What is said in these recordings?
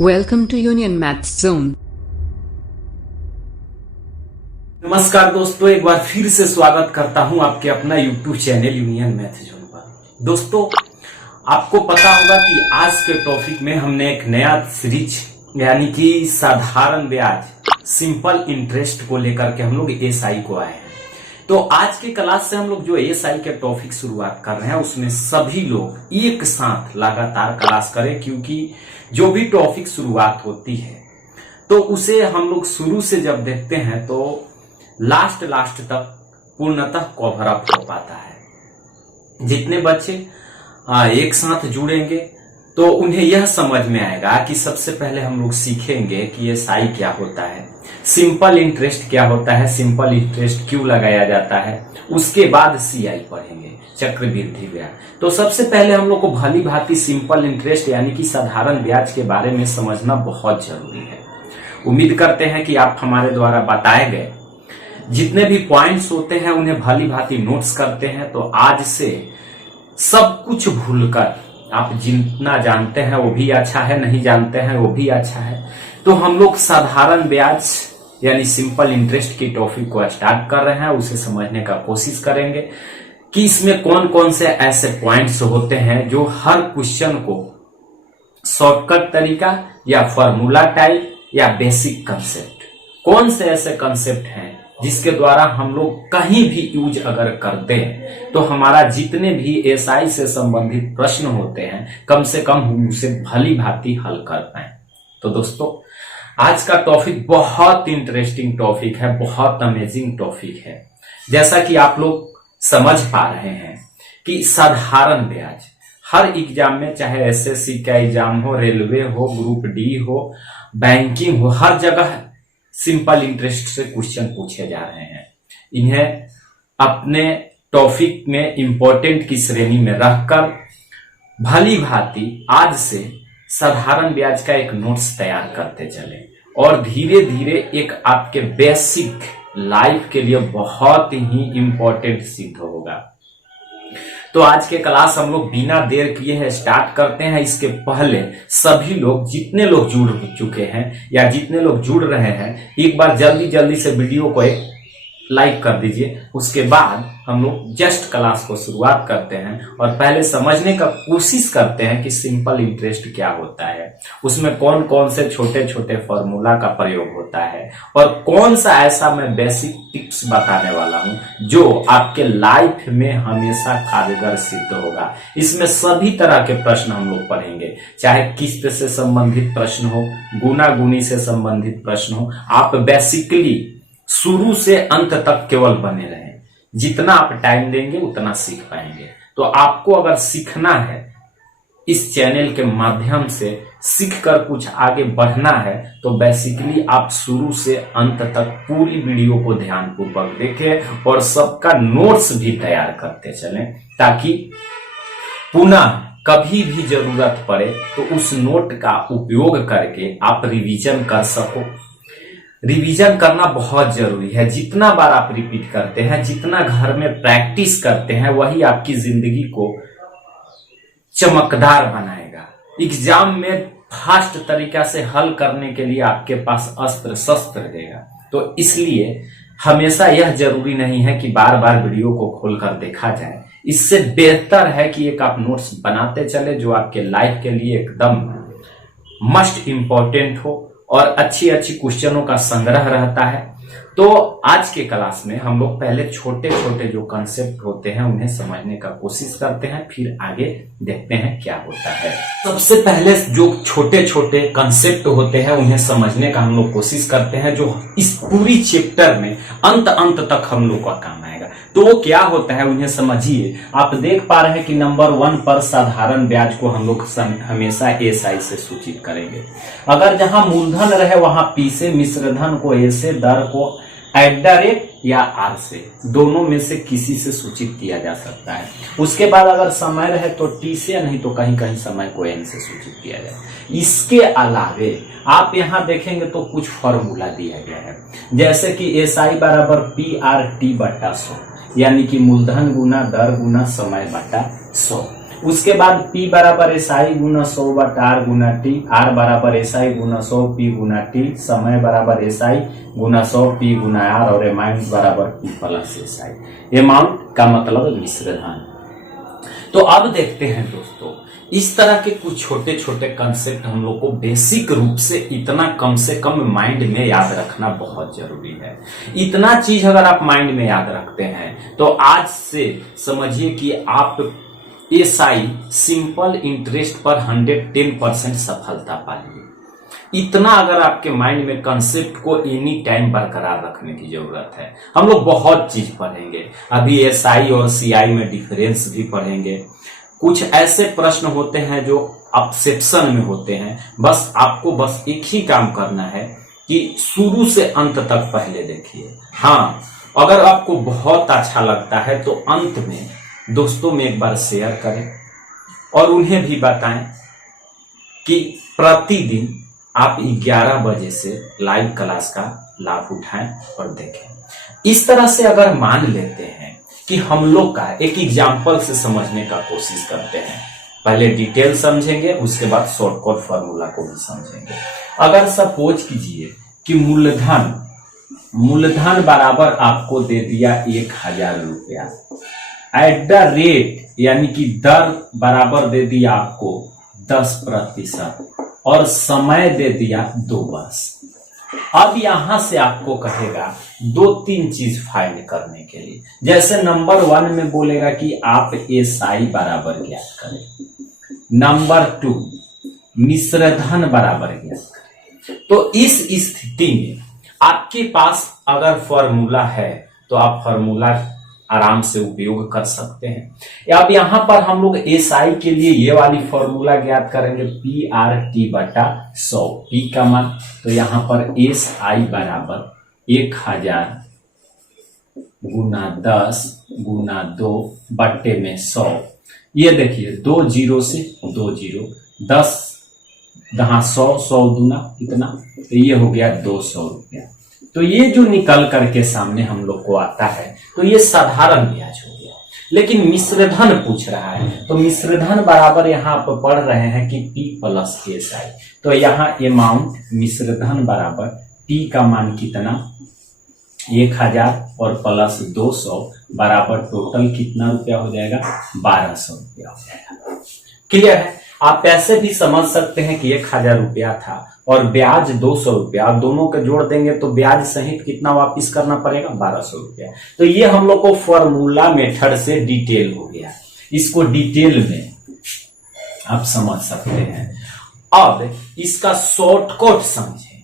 Welcome to Union Maths Zone. नमस्कार दोस्तों, एक बार फिर से स्वागत करता हूं आपके अपना YouTube channel union maths zone पर। दोस्तों, आपको पता होगा कि आज के टॉपिक में हमने एक नया सीरीज यानी कि साधारण ब्याज सिंपल इंटरेस्ट को लेकर के हम लोग एसआई को आए हैं। तो आज की क्लास से हम लोग जो एसआई के टॉपिक शुरुआत कर रहे हैं उसमें सभी लोग एक साथ लगातार क्लास करें, क्योंकि जो भी टॉपिक शुरुआत होती है तो उसे हम लोग शुरू से जब देखते हैं तो लास्ट तक पूर्णतः कवर अप हो पाता है। जितने बच्चे एक साथ जुड़ेंगे तो उन्हें यह समझ में आएगा कि सबसे पहले हम लोग सीखेंगे कि एसआई क्या होता है, सिंपल इंटरेस्ट क्या होता है, सिंपल इंटरेस्ट क्यों लगाया जाता है, उसके बाद सीआई पढ़ेंगे, चक्रवृद्धि ब्याज। तो सबसे पहले हम लोग को भली भांति सिंपल इंटरेस्ट यानी कि साधारण ब्याज के बारे में समझना बहुत जरूरी है। उम्मीद करते हैं कि आप हमारे द्वारा बताए गए जितने भी पॉइंट्स होते हैं उन्हें भली भांति नोट्स करते हैं। तो आज से सब कुछ भूलकर आप जितना जानते हैं वो भी अच्छा है, नहीं जानते हैं वो भी अच्छा है। तो हम लोग साधारण ब्याज यानी सिंपल इंटरेस्ट की टॉपिक को स्टार्ट कर रहे हैं, उसे समझने का कोशिश करेंगे कि इसमें कौन कौन से ऐसे पॉइंट्स होते हैं जो हर क्वेश्चन को शॉर्टकट तरीका या फॉर्मूला टाइप या बेसिक कंसेप्ट, कौन से ऐसे कंसेप्ट हैं जिसके द्वारा हम लोग कहीं भी यूज अगर करते हैं तो हमारा जितने भी एसआई से संबंधित प्रश्न होते हैं कम से कम हम उसे भली भांति हल कर पाए। तो दोस्तों, आज का टॉपिक बहुत इंटरेस्टिंग टॉपिक है, बहुत अमेजिंग टॉपिक है। जैसा कि आप लोग समझ पा रहे हैं कि साधारण ब्याज हर एग्जाम में, चाहे एसएससी का एग्जाम हो, रेलवे हो, ग्रुप डी हो, बैंकिंग हो, हर जगह सिंपल इंटरेस्ट से क्वेश्चन पूछे जा रहे हैं। इन्हें अपने टॉपिक में इंपॉर्टेंट की श्रेणी में रखकर भली भांति आज से साधारण ब्याज का एक नोट्स तैयार करते चले और धीरे धीरे एक आपके बेसिक लाइफ के लिए बहुत ही इंपॉर्टेंट सिद्ध होगा। तो आज के क्लास हम लोग बिना देर किए हैं स्टार्ट करते हैं। इसके पहले सभी लोग, जितने लोग जुड़ चुके हैं या जितने लोग जुड़ रहे हैं, एक बार जल्दी से वीडियो को एक लाइक कर दीजिए। उसके बाद हम लोग जस्ट क्लास को शुरुआत करते हैं और पहले समझने का कोशिश करते हैं कि सिंपल इंटरेस्ट क्या होता है, उसमें कौन कौन से छोटे छोटे फॉर्मूला का प्रयोग होता है और कौन सा ऐसा मैं बेसिक टिप्स बताने वाला हूं जो आपके लाइफ में हमेशा कारगर सिद्ध होगा। इसमें सभी तरह के प्रश्न हम लोग पढ़ेंगे, चाहे किस्त से संबंधित प्रश्न हो, गुना गुनी से संबंधित प्रश्न हो। आप बेसिकली शुरू से अंत तक केवल बने रहें। जितना आप टाइम देंगे उतना सीख पाएंगे। तो आपको अगर सीखना है, इस चैनल के माध्यम से सीखकर कुछ आगे बढ़ना है, तो बेसिकली आप शुरू से अंत तक पूरी वीडियो को ध्यानपूर्वक देखें और सबका नोट्स भी तैयार करते चलें, ताकि पुनः कभी भी जरूरत पड़े तो उस नोट का उपयोग करके आप रिवीजन कर सको। रिवीजन करना बहुत जरूरी है। जितना बार आप रिपीट करते हैं, जितना घर में प्रैक्टिस करते हैं, वही आपकी जिंदगी को चमकदार बनाएगा। एग्जाम में फास्ट तरीका से हल करने के लिए आपके पास अस्त्र शस्त्र देगा। तो इसलिए हमेशा यह जरूरी नहीं है कि बार बार वीडियो को खोलकर देखा जाए। इससे बेहतर है कि एक आप नोट्स बनाते चले जो आपके लाइफ के लिए एकदम मस्ट इंपॉर्टेंट हो और अच्छी क्वेश्चनों का संग्रह रहता है। तो आज के क्लास में हम लोग पहले छोटे छोटे जो कंसेप्ट होते हैं उन्हें समझने का कोशिश करते हैं, फिर आगे देखते हैं क्या होता है। सबसे पहले जो छोटे छोटे कंसेप्ट होते हैं उन्हें समझने का हम लोग कोशिश करते हैं, जो इस पूरी चैप्टर में अंत तक हम लोग का काम आएगा। तो वो क्या होता है उन्हें समझिए। आप देख पा रहे हैं कि नंबर 1 पर साधारण ब्याज को हम लोग हमेशा एसआई से सूचित करेंगे। अगर जहां मूलधन रहे वहां पी से, मिश्र धन को ए से, दर को @ या आर से, दोनों में से किसी से सूचित किया जा सकता है। उसके बाद अगर समय रहे तो टी से, नहीं तो कहीं कहीं समय को एन से सूचित किया जाए। इसके अलावे आप यहां देखेंगे तो कुछ फॉर्मूला दिया गया है, जैसे कि एसआई बराबर PRT/100, यानी कि मूलधन गुना दर गुना समय बटा 100। उसके बाद P बराबर SI गुना 100/R गुना T, R बराबर SI गुना 100 P गुना T, समय बराबर SI गुना 100 P गुना R और अमाउंट बराबर P प्लस SI। अमाउंट का मतलब मिश्र धन। तो अब देखते हैं दोस्तों, इस तरह के कुछ छोटे छोटे कंसेप्ट हम लोग को बेसिक रूप से इतना कम से कम माइंड में याद रखना बहुत जरूरी है। इतना चीज अगर आप माइंड में याद रखते हैं तो आज से समझिए कि आप SI सिंपल इंटरेस्ट पर 110% सफलता पाएंगे। इतना अगर आपके माइंड में कंसेप्ट को एनी टाइम बरकरार रखने की जरूरत है। हम लोग बहुत चीज पढ़ेंगे, अभी SI और CI में डिफरेंस भी पढ़ेंगे। कुछ ऐसे प्रश्न होते हैं जो ऑब्सेप्शन में होते हैं, बस आपको बस एक ही काम करना है कि शुरू से अंत तक पहले देखिए। हाँ, अगर आपको बहुत अच्छा लगता है तो अंत में दोस्तों में एक बार शेयर करें और उन्हें भी बताएं कि प्रतिदिन आप 11 बजे से लाइव क्लास का लाभ उठाएं और देखें। इस तरह से अगर मान लेते हैं कि हम लोग का एक एग्जाम्पल से समझने का कोशिश करते हैं, पहले डिटेल समझेंगे, उसके बाद शॉर्टकट फॉर्मूला को भी समझेंगे। अगर सपोज कीजिए कि मूलधन बराबर आपको दे दिया 1000 रुपया, एट द रेट यानी कि दर बराबर दे दिया आपको 10% और समय दे दिया 2 वर्ष। अब यहां से आपको कहेगा 2-3 चीज फाइंड करने के लिए। जैसे नंबर 1 में बोलेगा कि आप SI बराबर ज्ञात करें, नंबर 2 मिश्र धन बराबर ज्ञात करें। तो इस स्थिति में आपके पास अगर फॉर्मूला है तो आप फॉर्मूला आराम से उपयोग कर सकते हैं। अब यहां पर हम लोग SI के लिए ये वाली फॉर्मूला ज्ञात करेंगे, PRT/100, P का मान। तो यहां पर SI बराबर 1000 गुना 10 गुना 2 बट्टे में 100। ये देखिए 2 जीरो से 2 जीरो, 10 दहा 100 दूना कितना, तो ये हो गया 200 रुपया। तो ये जो निकल करके सामने हम लोग को आता है तो ये साधारण ब्याज हो गया। लेकिन मिश्रधन पूछ रहा है तो मिश्रधन बराबर यहाँ आप पढ़ रहे हैं कि P प्लस SI। तो यहाँ अमाउंट मिश्रधन बराबर P का मान कितना 1000 और प्लस 200 बराबर टोटल कितना रुपया हो जाएगा 1200 रुपया हो जाएगा। क्लियर है? आप ऐसे भी समझ सकते हैं कि 1000 रुपया था और ब्याज 200 रुपया, आप दोनों के जोड़ देंगे तो ब्याज सहित कितना वापिस करना पड़ेगा 1200 रुपया। तो ये हम लोग को फॉर्मूला मेथड से डिटेल हो गया, इसको डिटेल में आप समझ सकते हैं। अब इसका शॉर्टकट समझे।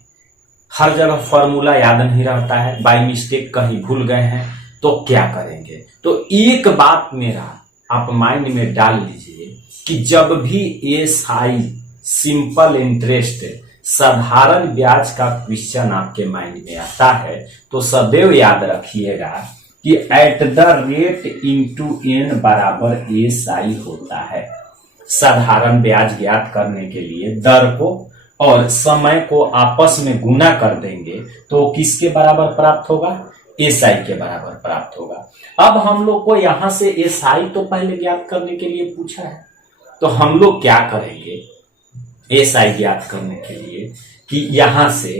हर जगह फॉर्मूला याद नहीं रहता है, बाय मिस्टेक कहीं भूल गए हैं तो क्या करेंगे। तो एक बात मेरा आप माइंड में डाल लीजिए कि जब भी SI सिंपल इंटरेस्ट साधारण ब्याज का क्वेश्चन आपके माइंड में आता है तो सदैव याद रखिएगा कि eight the rate into n बराबर SI होता है। साधारण ब्याज ज्ञात करने के लिए दर को और समय को आपस में गुना कर देंगे तो किसके बराबर प्राप्त होगा, SI के बराबर प्राप्त होगा। अब हम लोग को यहां से SI तो पहले ज्ञात करने के लिए पूछा है, तो हम लोग क्या करेंगे SI ज्ञात करने के लिए कि यहां से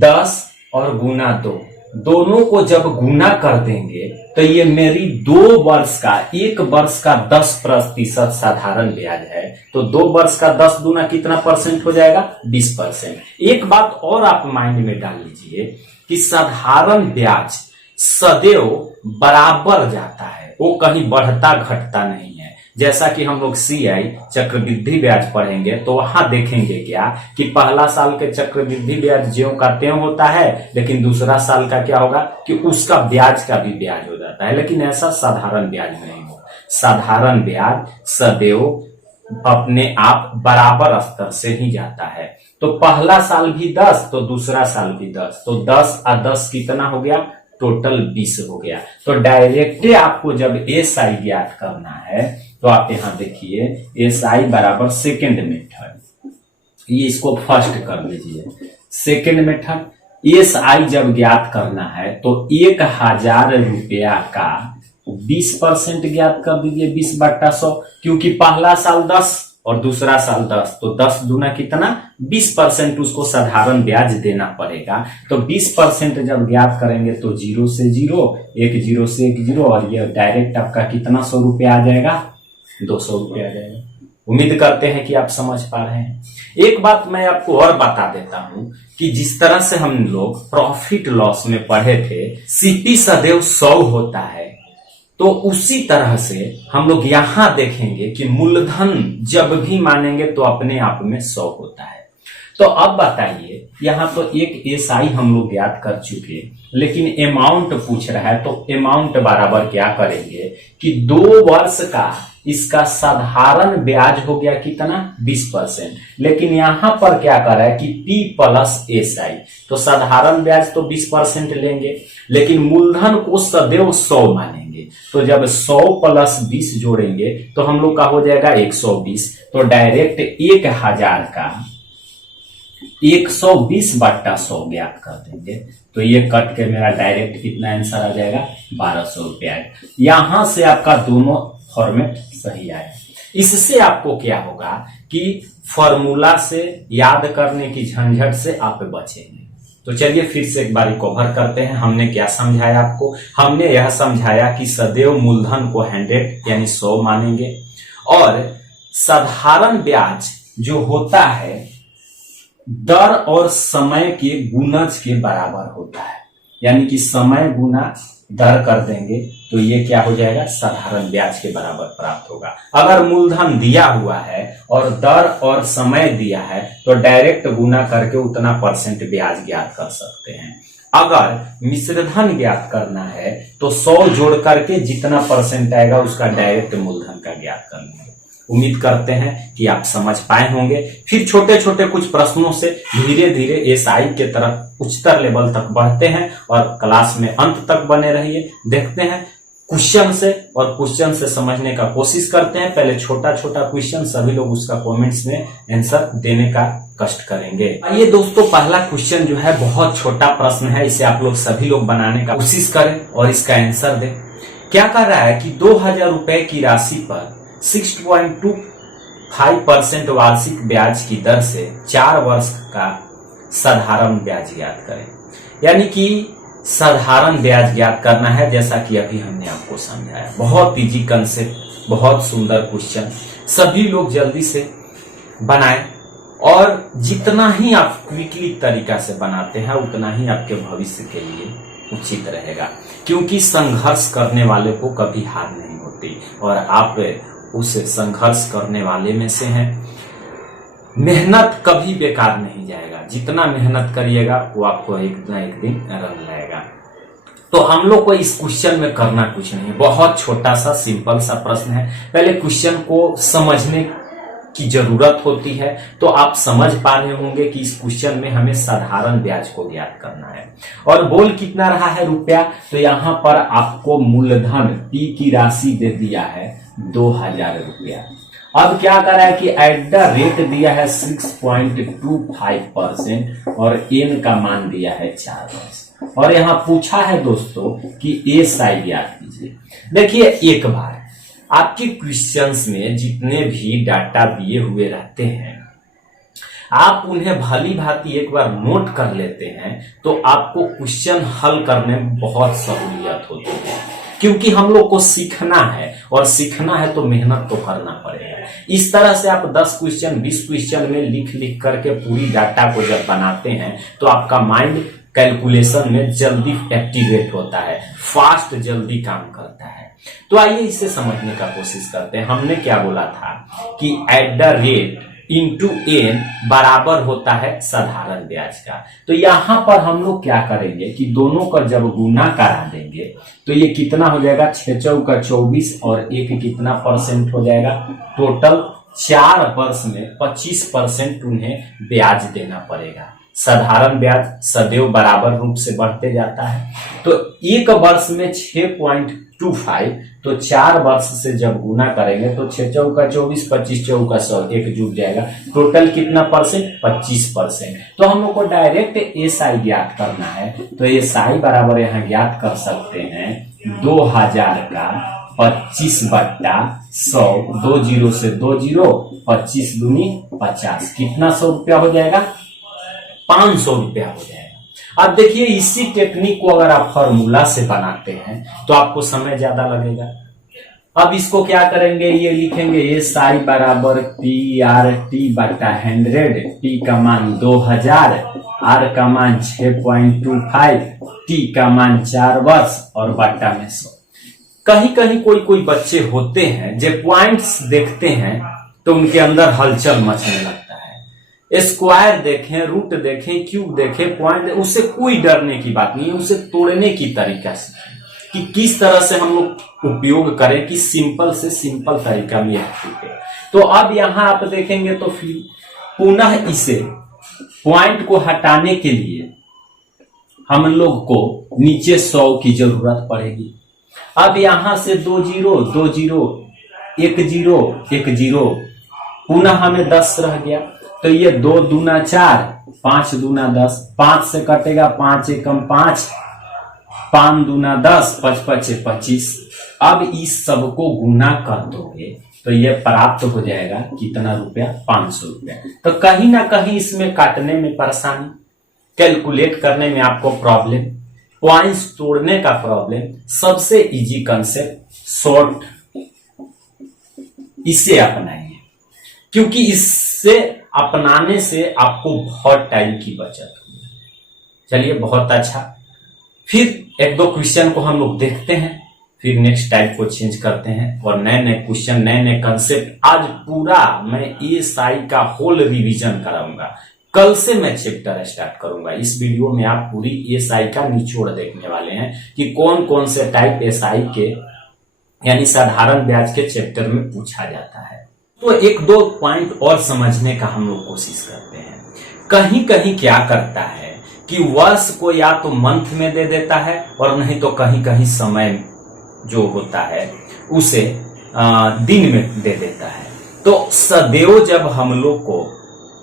10 और गुना 2 दोनों को जब गुना कर देंगे तो ये मेरी 2 वर्ष का, 1 वर्ष का 10% साधारण ब्याज है। तो 2 वर्ष का 10 गुना कितना परसेंट हो जाएगा 20%। एक बात और आप माइंड में डाल लीजिए कि साधारण ब्याज सदैव बराबर जाता है, वो कहीं बढ़ता घटता नहीं है। जैसा कि हम लोग CI चक्रवृद्धि ब्याज पढ़ेंगे तो वहां देखेंगे क्या कि पहला साल के चक्रवृद्धि ब्याज ज्यों का त्यों होता है, लेकिन दूसरा साल का क्या होगा कि उसका ब्याज का भी ब्याज हो जाता है। लेकिन ऐसा साधारण ब्याज नहीं हो, साधारण ब्याज सदैव अपने आप बराबर स्तर से ही जाता है। तो पहला साल भी 10 तो दूसरा साल भी 10, तो 10 और 10 कितना हो गया, टोटल 20 हो गया। तो डायरेक्ट आपको जब SI ज्ञात करना है तो आप यहां देखिए SI बराबर सेकेंड मेथड, ये इसको फर्स्ट कर लीजिए। सेकेंड मेथड SI जब ज्ञात करना है तो 1000 रुपया का 20% ज्ञात कर दीजिए 20/100, क्योंकि पहला साल 10 और दूसरा साल 10, तो 10 दूना कितना 20% उसको साधारण ब्याज देना पड़ेगा। तो 20% जब ज्ञात करेंगे तो 0 से 0, 1 0 से 1 0, और ये डायरेक्ट आपका कितना 100 रुपया आ जाएगा, 200 रुपया आ जाएगा। उम्मीद करते हैं कि आप समझ पा रहे हैं। एक बात मैं आपको और बता देता हूं कि जिस तरह से हम लोग प्रॉफिट लॉस में पढ़े थे सीपी सदैव 100 होता है, तो उसी तरह से हम लोग यहां देखेंगे कि मूलधन जब भी मानेंगे तो अपने आप में 100 होता है। तो अब बताइए, यहां तो एक एसआई हम लोग ज्ञात कर चुके, लेकिन अमाउंट पूछ रहा है, तो अमाउंट बराबर क्या करेंगे कि 2 वर्ष का इसका साधारण ब्याज हो गया कितना 20%, लेकिन यहां पर क्या कर रहा है कि P प्लस एसआई, तो साधारण ब्याज तो 20% लेंगे, लेकिन मूलधन को सदैव 100 मानेंगे। तो जब 100 प्लस 20 जोड़ेंगे तो हम लोग का हो जाएगा 120, तो डायरेक्ट 1000 का 120/100 ज्ञात कर देंगे। तो ये कट के मेरा डायरेक्ट कितना आंसर आ जाएगा 1200 रुपया। यहां से आपका दोनों फॉर्मेट सही आए। इससे आपको क्या होगा कि फॉर्मूला से याद करने की झंझट से आप बचेंगे। तो चलिए फिर से एक बार कवर करते हैं। हमने क्या समझाया आपको? हमने यह समझाया कि सदैव मूलधन को 100 यानी 100 मानेंगे, और साधारण ब्याज जो होता है दर और समय के गुणज के बराबर होता है, यानी कि समय गुना दर कर देंगे तो ये क्या हो जाएगा, साधारण ब्याज के बराबर प्राप्त होगा। अगर मूलधन दिया हुआ है और दर और समय दिया है तो डायरेक्ट गुना करके उतना % ब्याज ज्ञात कर सकते हैं। अगर मिश्रधन ज्ञात करना है तो 100 जोड़ करके जितना % आएगा उसका डायरेक्ट मूलधन का ज्ञात कर लेंगे। उम्मीद करते हैं कि आप समझ पाए होंगे। फिर छोटे छोटे कुछ प्रश्नों से धीरे धीरे एसआई के तरफ उच्चतर लेवल तक बढ़ते हैं, और क्लास में अंत तक बने रहिए। देखते हैं क्वेश्चन से, और क्वेश्चन से समझने का कोशिश करते हैं। पहले छोटा छोटा क्वेश्चन, सभी लोग उसका कमेंट्स में आंसर देने का कष्ट करेंगे। आइए दोस्तों, पहला क्वेश्चन जो है बहुत छोटा प्रश्न है, इसे आप लोग सभी लोग बनाने का कोशिश करें और इसका आंसर दें। क्या कर रहा है कि 2000 रुपए की राशि पर 6.25% वार्षिक ब्याज की दर से 4 वर्ष का साधारण ब्याज ज्ञात करें। यानी कि साधारण ब्याज ज्ञात करना है, जैसा कि अभी हमने आपको समझाया। बहुत इजी कंसेप्ट, बहुत सुंदर क्वेश्चन, सभी लोग जल्दी से बनाएं, और जितना ही आप क्विकली तरीका से बनाते हैं उतना ही आपके भविष्य के लिए उचित रहेगा, क्योंकि संघर्ष करने वाले को कभी हार नहीं होती, और आप उस संघर्ष करने वाले में से हैं। मेहनत कभी बेकार नहीं जाएगा, जितना मेहनत करिएगा वो आपको एक ना एक दिन रंग लाएगा। तो हम लोग को इस क्वेश्चन में करना कुछ नहीं है, बहुत छोटा सा सिंपल सा प्रश्न है। पहले क्वेश्चन को समझने की जरूरत होती है, तो आप समझ पा रहे होंगे कि इस क्वेश्चन में हमें साधारण ब्याज को ज्ञात करना है। और बोल कितना रहा है रुपया, तो यहाँ पर आपको मूलधन P की राशि दे दिया है 2000 रुपया। अब क्या करा है कि एट द रेट दिया है 6.25% और n का मान दिया है 4 वर्ष, और यहाँ पूछा है दोस्तों कि एसआई ज्ञात कीजिए। देखिए, एक बार आपके क्वेश्चंस में जितने भी डाटा दिए हुए रहते हैं, आप उन्हें भली भांति एक बार नोट कर लेते हैं तो आपको क्वेश्चन हल करने में बहुत सहूलियत होती है, क्योंकि हम लोग को सीखना है, और सीखना है तो मेहनत तो करना पड़ेगा। इस तरह से आप 10 क्वेश्चन 20 क्वेश्चन में लिख लिख करके पूरी डाटा को जब बनाते हैं तो आपका माइंड कैलकुलेशन में जल्दी एक्टिवेट होता है, फास्ट जल्दी काम करता है। तो आइए इसे समझने का कोशिश करते हैं। हमने क्या बोला था कि eight the rate into n बराबर होता है साधारण ब्याज का। तो यहां पर हम लोग क्या करेंगे कि दोनों का जब गुना करा देंगे तो ये कितना हो जाएगा, 6 चौका 24 और 1 कितना % हो जाएगा, टोटल 4 वर्ष में 25% उन्हें ब्याज देना पड़ेगा। साधारण ब्याज सदैव बराबर रूप से बढ़ते जाता है, तो 1 वर्ष में 6.25, तो 4 वर्ष से जब गुना करेंगे तो 6 चौका 24, 25 चौका 100, 1 जुट जाएगा, टोटल कितना %, 25%। तो हम लोग को डायरेक्ट एसआई ज्ञात करना है, तो एसआई बराबर यहाँ ज्ञात कर सकते हैं 2000 का 25/100, 2 जीरो से 2 जीरो, 25 दूनी 50, कितना 100 रुपया हो जाएगा? 500 रुपया हो जाएगा। अब देखिए इसी टेक्निक को अगर आप फॉर्मूला से बनाते हैं तो आपको समय ज्यादा लगेगा। अब इसको क्या करेंगे, ये लिखेंगे SI बराबर PRT/100, T का मान 2000, R का मान 6.25, T का मान 4 वर्ष और बट्टा में 100। कहीं कहीं कोई बच्चे होते हैं जो पॉइंट्स देखते हैं तो उनके अंदर हलचल मचने लगता है। स्क्वायर देखें, रूट देखें, क्यूब देखें, पॉइंट, उससे कोई डरने की बात नहीं है, उसे तोड़ने की तरीका से कि किस तरह से हम लोग उपयोग करें कि सिंपल से सिंपल तरीका में यह है। तो अब यहां आप देखेंगे तो फिर पुनः इसे पॉइंट को हटाने के लिए हम लोग को नीचे 100 की जरूरत पड़ेगी। अब यहां से 2 जीरो 2 जीरो 1 जीरो 1 जीरो, पुनः हमें 10 रह गया तो ये 2 दूना 4, 5 दूना 10, 5 से कटेगा 5 एकम 5, 5 दूना 10, 5 पचे 25। अब इस सब को गुना कर दोगे तो ये प्राप्त हो जाएगा कितना रुपया? 500 रुपया। तो कहीं ना कहीं इसमें काटने में परेशानी, कैलकुलेट करने में आपको प्रॉब्लम, पॉइंट्स तोड़ने का प्रॉब्लम, सबसे इजी कंसेप्ट शॉर्ट, इसे अपनाइए क्योंकि इससे अपनाने से आपको बहुत टाइम की बचत होगी। चलिए बहुत अच्छा, फिर एक दो क्वेश्चन को हम लोग देखते हैं, फिर नेक्स्ट टाइप को चेंज करते हैं और नए नए क्वेश्चन, नए नए कंसेप्ट। आज पूरा मैं ESI का होल रिवीजन कराऊंगा। कल से मैं चैप्टर स्टार्ट करूंगा। इस वीडियो में आप पूरी ESI का निचोड़ देखने वाले हैं कि कौन कौन से टाइप SI के यानी साधारण ब्याज के चैप्टर में पूछा जाता है। तो एक दो पॉइंट और समझने का हम लोग कोशिश करते हैं। कहीं कहीं क्या करता है कि वर्ष को या तो मंथ में दे देता है और नहीं तो कहीं कहीं समय जो होता है उसे दिन में दे देता है। तो सदैव जब हम लोग को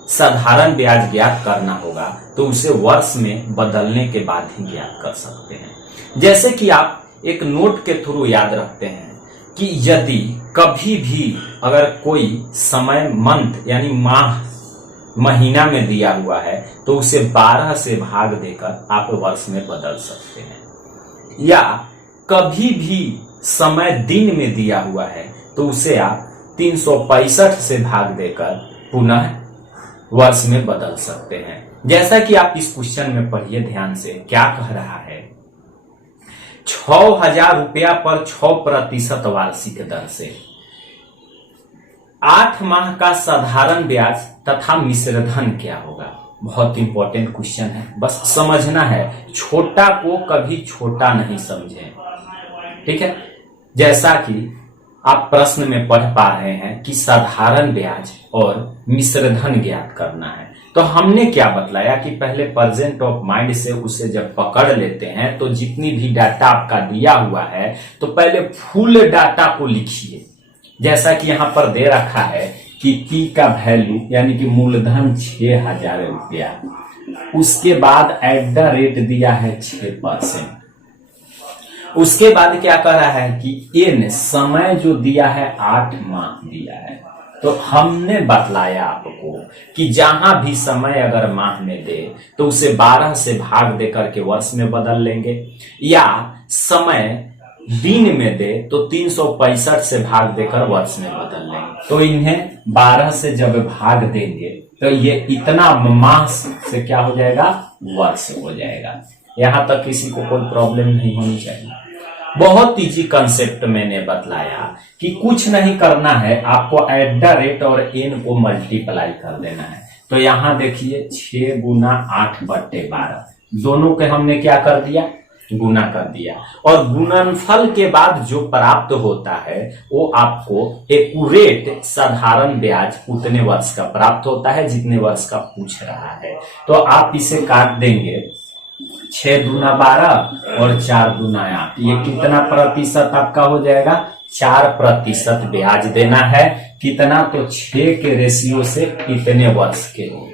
साधारण ब्याज ज्ञात करना होगा तो उसे वर्ष में बदलने के बाद ही ज्ञात कर सकते हैं। जैसे कि आप एक नोट के थ्रू याद रखते हैं कि यदि कभी भी अगर कोई समय मंथ यानी माह महीना में दिया हुआ है तो उसे 12 से भाग देकर आप वर्ष में बदल सकते हैं, या कभी भी समय दिन में दिया हुआ है तो उसे आप 365 से भाग देकर पुनः वर्ष में बदल सकते हैं। जैसा कि आप इस क्वेश्चन में पढ़िए ध्यान से, क्या कह रहा है? 6000 रुपया पर 6% वार्षिक दर से 8 माह का साधारण ब्याज तथा मिश्रधन क्या होगा? बहुत इंपॉर्टेंट क्वेश्चन है, बस समझना है। छोटा को कभी छोटा नहीं समझें, ठीक है। जैसा कि आप प्रश्न में पढ़ पा रहे हैं कि साधारण ब्याज और मिश्रधन ज्ञात करना है, तो हमने क्या बतलाया कि पहले प्रेजेंट ऑफ माइंड से उसे जब पकड़ लेते हैं तो जितनी भी डाटा आपका दिया हुआ है तो पहले फुल डाटा को लिखिए। जैसा कि यहां पर दे रखा है कि P का वैल्यू यानी कि मूलधन 6000 रुपया, उसके बाद एट द रेट दिया है 6%, उसके बाद क्या कह रहा है कि N समय जो दिया है 8 माह दिया है। तो हमने बतलाया आपको कि जहां भी समय अगर माह में दे तो उसे 12 से भाग देकर के वर्ष में बदल लेंगे, या समय दिन में दे तो 365 से भाग देकर वर्ष में बदल लेंगे। तो इन्हें 12 से जब भाग देंगे तो ये इतना माह से क्या हो जाएगा? वर्ष हो जाएगा। यहां तक किसी को कोई प्रॉब्लम नहीं होनी चाहिए। बहुत इजी कंसेप्ट मैंने बतलाया कि कुछ नहीं करना है, आपको एट द रेट और एन को मल्टीप्लाई कर देना है। तो यहां देखिए 6 गुना 8/12, दोनों के हमने क्या कर दिया? गुना कर दिया, और गुणनफल के बाद जो प्राप्त होता है वो आपको एक्यूरेट साधारण ब्याज उतने वर्ष का प्राप्त होता है जितने वर्ष का पूछ रहा है। तो आप इसे काट देंगे, 6 दूना 12 और 4 दूना 8, ये कितना प्रतिशत आपका हो जाएगा? 4% ब्याज देना है। कितना? तो 6 के रेशियो से कितने वर्ष के लिए।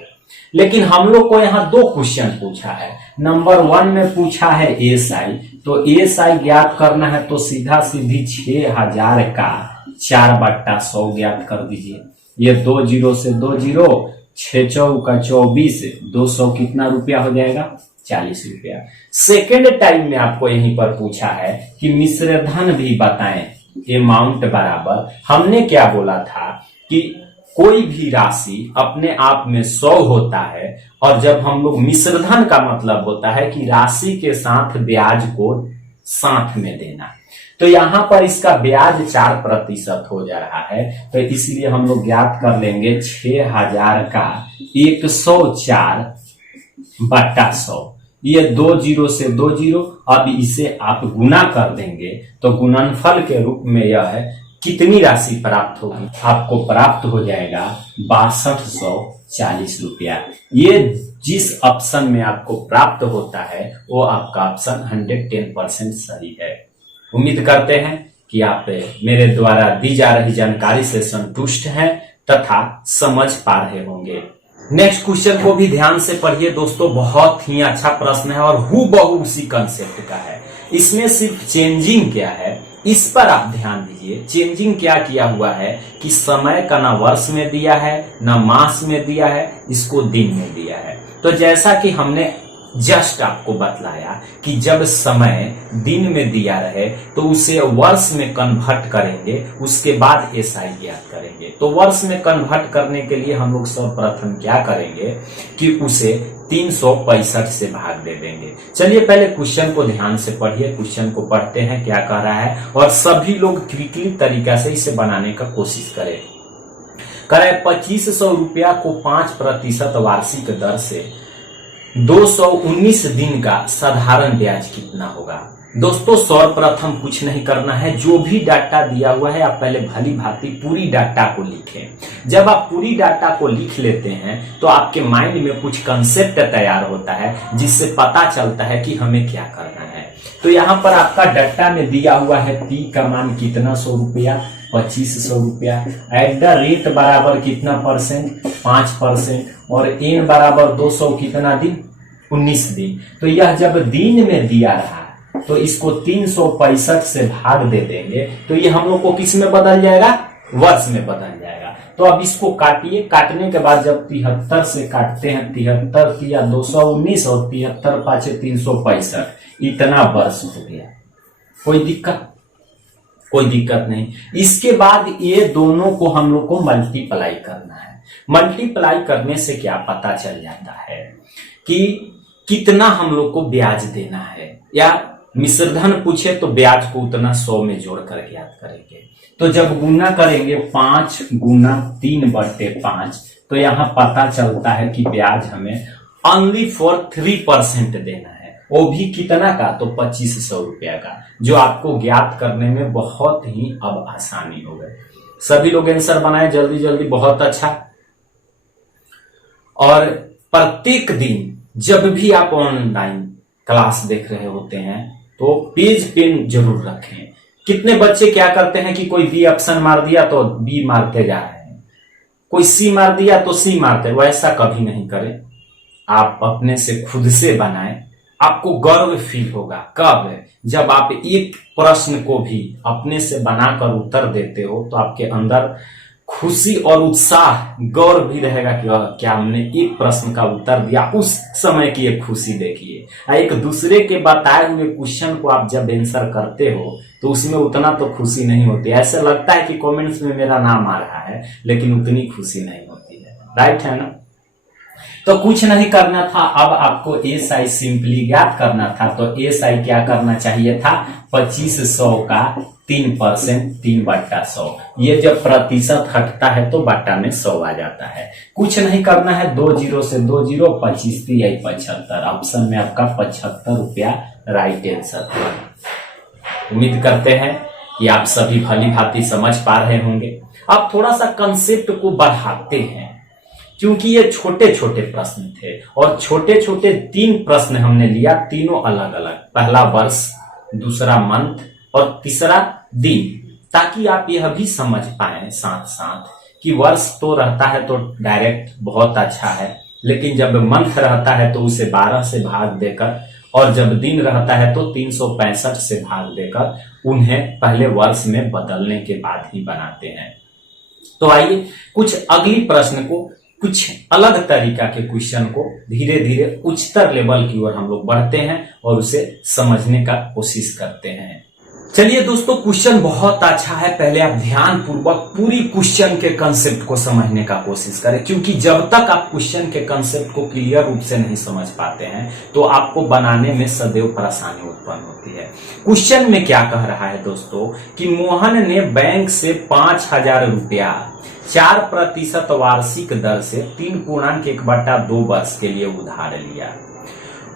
लेकिन हम लोग को यहाँ 2 क्वेश्चन पूछा है, नंबर 1 में पूछा है एसआई, तो एसआई ज्ञात करना है तो सीधा सीधी 6000 का 4/100 ज्ञात कर दीजिए। ये 2 जीरो से 2 जीरो, 6 चौका 24, 200 कितना रुपया हो जाएगा? 40 रुपया। सेकेंड टाइम में आपको यहीं पर पूछा है कि मिश्र धन भी बताएं, अमाउंट बराबर। हमने क्या बोला था कि कोई भी राशि अपने आप में 100 होता है, और जब हम लोग मिश्रधन का मतलब होता है कि राशि के साथ ब्याज को साथ में देना। तो यहां पर इसका ब्याज 4% हो जा रहा है, तो इसलिए हम लोग ज्ञात कर लेंगे 6000 का 104/100। ये 2 जीरो से 2 जीरो, अब इसे आप गुना कर देंगे तो गुणनफल के रूप में यह है कितनी राशि प्राप्त होगी? आपको प्राप्त हो जाएगा 6240 रुपया। ये जिस ऑप्शन में आपको प्राप्त होता है वो आपका ऑप्शन 110% सही है। उम्मीद करते हैं कि आप मेरे द्वारा दी जा रही जानकारी से संतुष्ट हैं तथा समझ पा रहे होंगे। नेक्स्ट क्वेश्चन को भी ध्यान से पढ़िए दोस्तों, बहुत ही अच्छा प्रश्न है और हूबहू उसी कंसेप्ट का है। इसमें सिर्फ चेंजिंग क्या है इस पर आप ध्यान दीजिए। चेंजिंग क्या किया हुआ है कि समय का ना वर्ष में दिया है ना मास में दिया है, इसको दिन में दिया है। तो जैसा कि हमने जस्ट आपको बतलाया कि जब समय दिन में दिया रहे तो उसे वर्ष में कन्वर्ट करेंगे, उसके बाद एसआई ज्ञात करेंगे। तो वर्ष में कन्वर्ट करने के लिए हम लोग सर्वप्रथम क्या करेंगे कि उसे 365 से भाग दे देंगे। चलिए पहले क्वेश्चन को ध्यान से पढ़िए, क्वेश्चन को पढ़ते हैं क्या कह रहा है, और सभी लोग क्विकली तरीका से इसे बनाने का कोशिश करें। कह रहा है 2500 रुपया को 5% वार्षिक दर से 219 दिन का साधारण ब्याज कितना होगा? दोस्तों सर्वप्रथम कुछ नहीं करना है, जो भी डाटा दिया हुआ है आप पहले भली भांति पूरी डाटा को लिखें। जब आप पूरी डाटा को लिख लेते हैं तो आपके माइंड में कुछ कंसेप्ट तैयार होता है जिससे पता चलता है कि हमें क्या करना है। तो यहाँ पर आपका डाटा में दिया हुआ है पी का मान कितना 100 रुपया, 2500 रुपया, एट द रेट बराबर कितना परसेंट 5%, और एन बराबर 200 कितना दिन 19 दिन। तो यह जब दिन में दिया रहा तो इसको 365 से भाग दे देंगे तो ये हम लोग को किस में बदल जाएगा? वर्ष में बदल जाएगा। तो अब इसको काटिए, काटने के बाद जब 73 से काटते हैं 73 या 219 और 73 पाँचे 365, इतना वर्ष हो गया। कोई दिक्कत? कोई दिक्कत नहीं। इसके बाद ये दोनों को हम लोग को मल्टीप्लाई करना है। मल्टीप्लाई करने से क्या पता चल जाता है कि कितना हम लोग को ब्याज देना है, या मिश्रधन पूछे तो ब्याज को उतना 100 में जोड़कर ज्ञात करेंगे। तो जब गुना करेंगे 5 गुना 3/5, तो यहाँ पता चलता है कि ब्याज हमें ओनली फॉर 3% देना है, वो भी कितना का? तो 2500 रुपया का, जो आपको ज्ञात करने में बहुत ही अब आसानी हो गई। सभी लोग आंसर बनाए जल्दी जल्दी, बहुत अच्छा। और प्रत्येक दिन जब भी आप ऑनलाइन क्लास देख रहे होते हैं तो पेज पेन जरूर रखें। कितने बच्चे क्या करते हैं कि कोई बी ऑप्शन मार दिया तो बी मारते जा रहे हैं, कोई सी मार दिया तो सी मारते। वैसा कभी नहीं करें, आप अपने से खुद से बनाएं। आपको गर्व फील होगा कब? जब आप एक प्रश्न को भी अपने से बनाकर उत्तर देते हो तो आपके अंदर खुशी और उत्साह, गौरव भी रहेगा कि क्या हमने एक प्रश्न का उत्तर दिया। उस समय की एक खुशी देखिए। एक दूसरे के बताए हुए क्वेश्चन को आप जब आंसर करते हो तो उसमें उतना तो खुशी नहीं होती। ऐसा लगता है कि कमेंट्स में मेरा नाम आ रहा है, लेकिन उतनी खुशी नहीं होती है। राइट है ना? तो कुछ नहीं करना था, अब आपको एसआई सिंपली ज्ञात करना था। तो एसआई क्या करना चाहिए था? 2500 का 3%, 3/100। ये जब प्रतिशत हटता है तो बट्टा में 100 आ जाता है। कुछ नहीं करना है, 2 जीरो से 2 जीरो, 25 3 75। ऑप्शन में आपका 75 रुपया राइट आंसर था। उम्मीद करते हैं कि आप सभी भली भांति समझ पा रहे होंगे। अब थोड़ा सा कंसेप्ट को बढ़ाते हैं, क्योंकि ये छोटे छोटे प्रश्न थे और छोटे छोटे 3 प्रश्न हमने लिया, तीनों अलग अलग। पहला वर्ष, दूसरा मंथ और तीसरा दिन, ताकि आप यह भी समझ पाए साथ साथ कि वर्ष तो रहता है तो डायरेक्ट बहुत अच्छा है, लेकिन जब मंथ रहता है तो उसे 12 से भाग देकर, और जब दिन रहता है तो 365 से भाग देकर उन्हें पहले वर्ष में बदलने के बाद ही बनाते हैं। तो आइए कुछ अगली प्रश्न को, कुछ अलग तरीका के क्वेश्चन को धीरे धीरे उच्चतर लेवल की ओर हम लोग बढ़ते हैं और उसे समझने का कोशिश करते हैं। चलिए दोस्तों, क्वेश्चन बहुत अच्छा है। पहले आप ध्यान पूर्वक पूरी क्वेश्चन के कंसेप्ट को समझने का कोशिश करें, क्योंकि जब तक आप क्वेश्चन के कंसेप्ट को क्लियर रूप से नहीं समझ पाते हैं तो आपको बनाने में सदैव परेशानी उत्पन्न होती है। क्वेश्चन में क्या कह रहा है दोस्तों कि मोहन ने बैंक से 5,000 रुपया 4% वार्षिक दर से 3.1/2 वर्ष के लिए उधार लिया।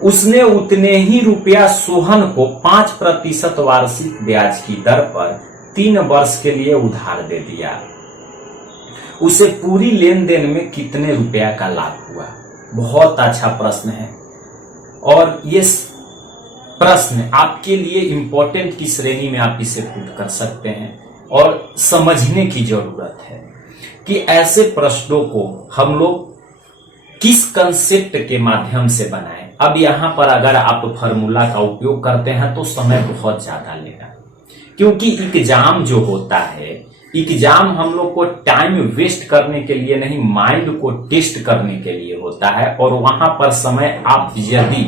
उसने उतने ही रुपया सोहन को 5% वार्षिक ब्याज की दर पर 3 वर्ष के लिए उधार दे दिया। उसे पूरी लेन देन में कितने रुपया का लाभ हुआ? बहुत अच्छा प्रश्न है और ये प्रश्न आपके लिए इंपॉर्टेंट की श्रेणी में आप इसे पुट कर सकते हैं और समझने की जरूरत है कि ऐसे प्रश्नों को हम लोग किस कंसेप्ट के माध्यम से बनाएं। अब यहां पर अगर आप फॉर्मूला का उपयोग करते हैं तो समय बहुत ज्यादा लेगा, क्योंकि एग्जाम जो होता है, एग्जाम हम लोग को टाइम वेस्ट करने के लिए नहीं, माइंड को टेस्ट करने के लिए होता है। और वहां पर समय आप यदि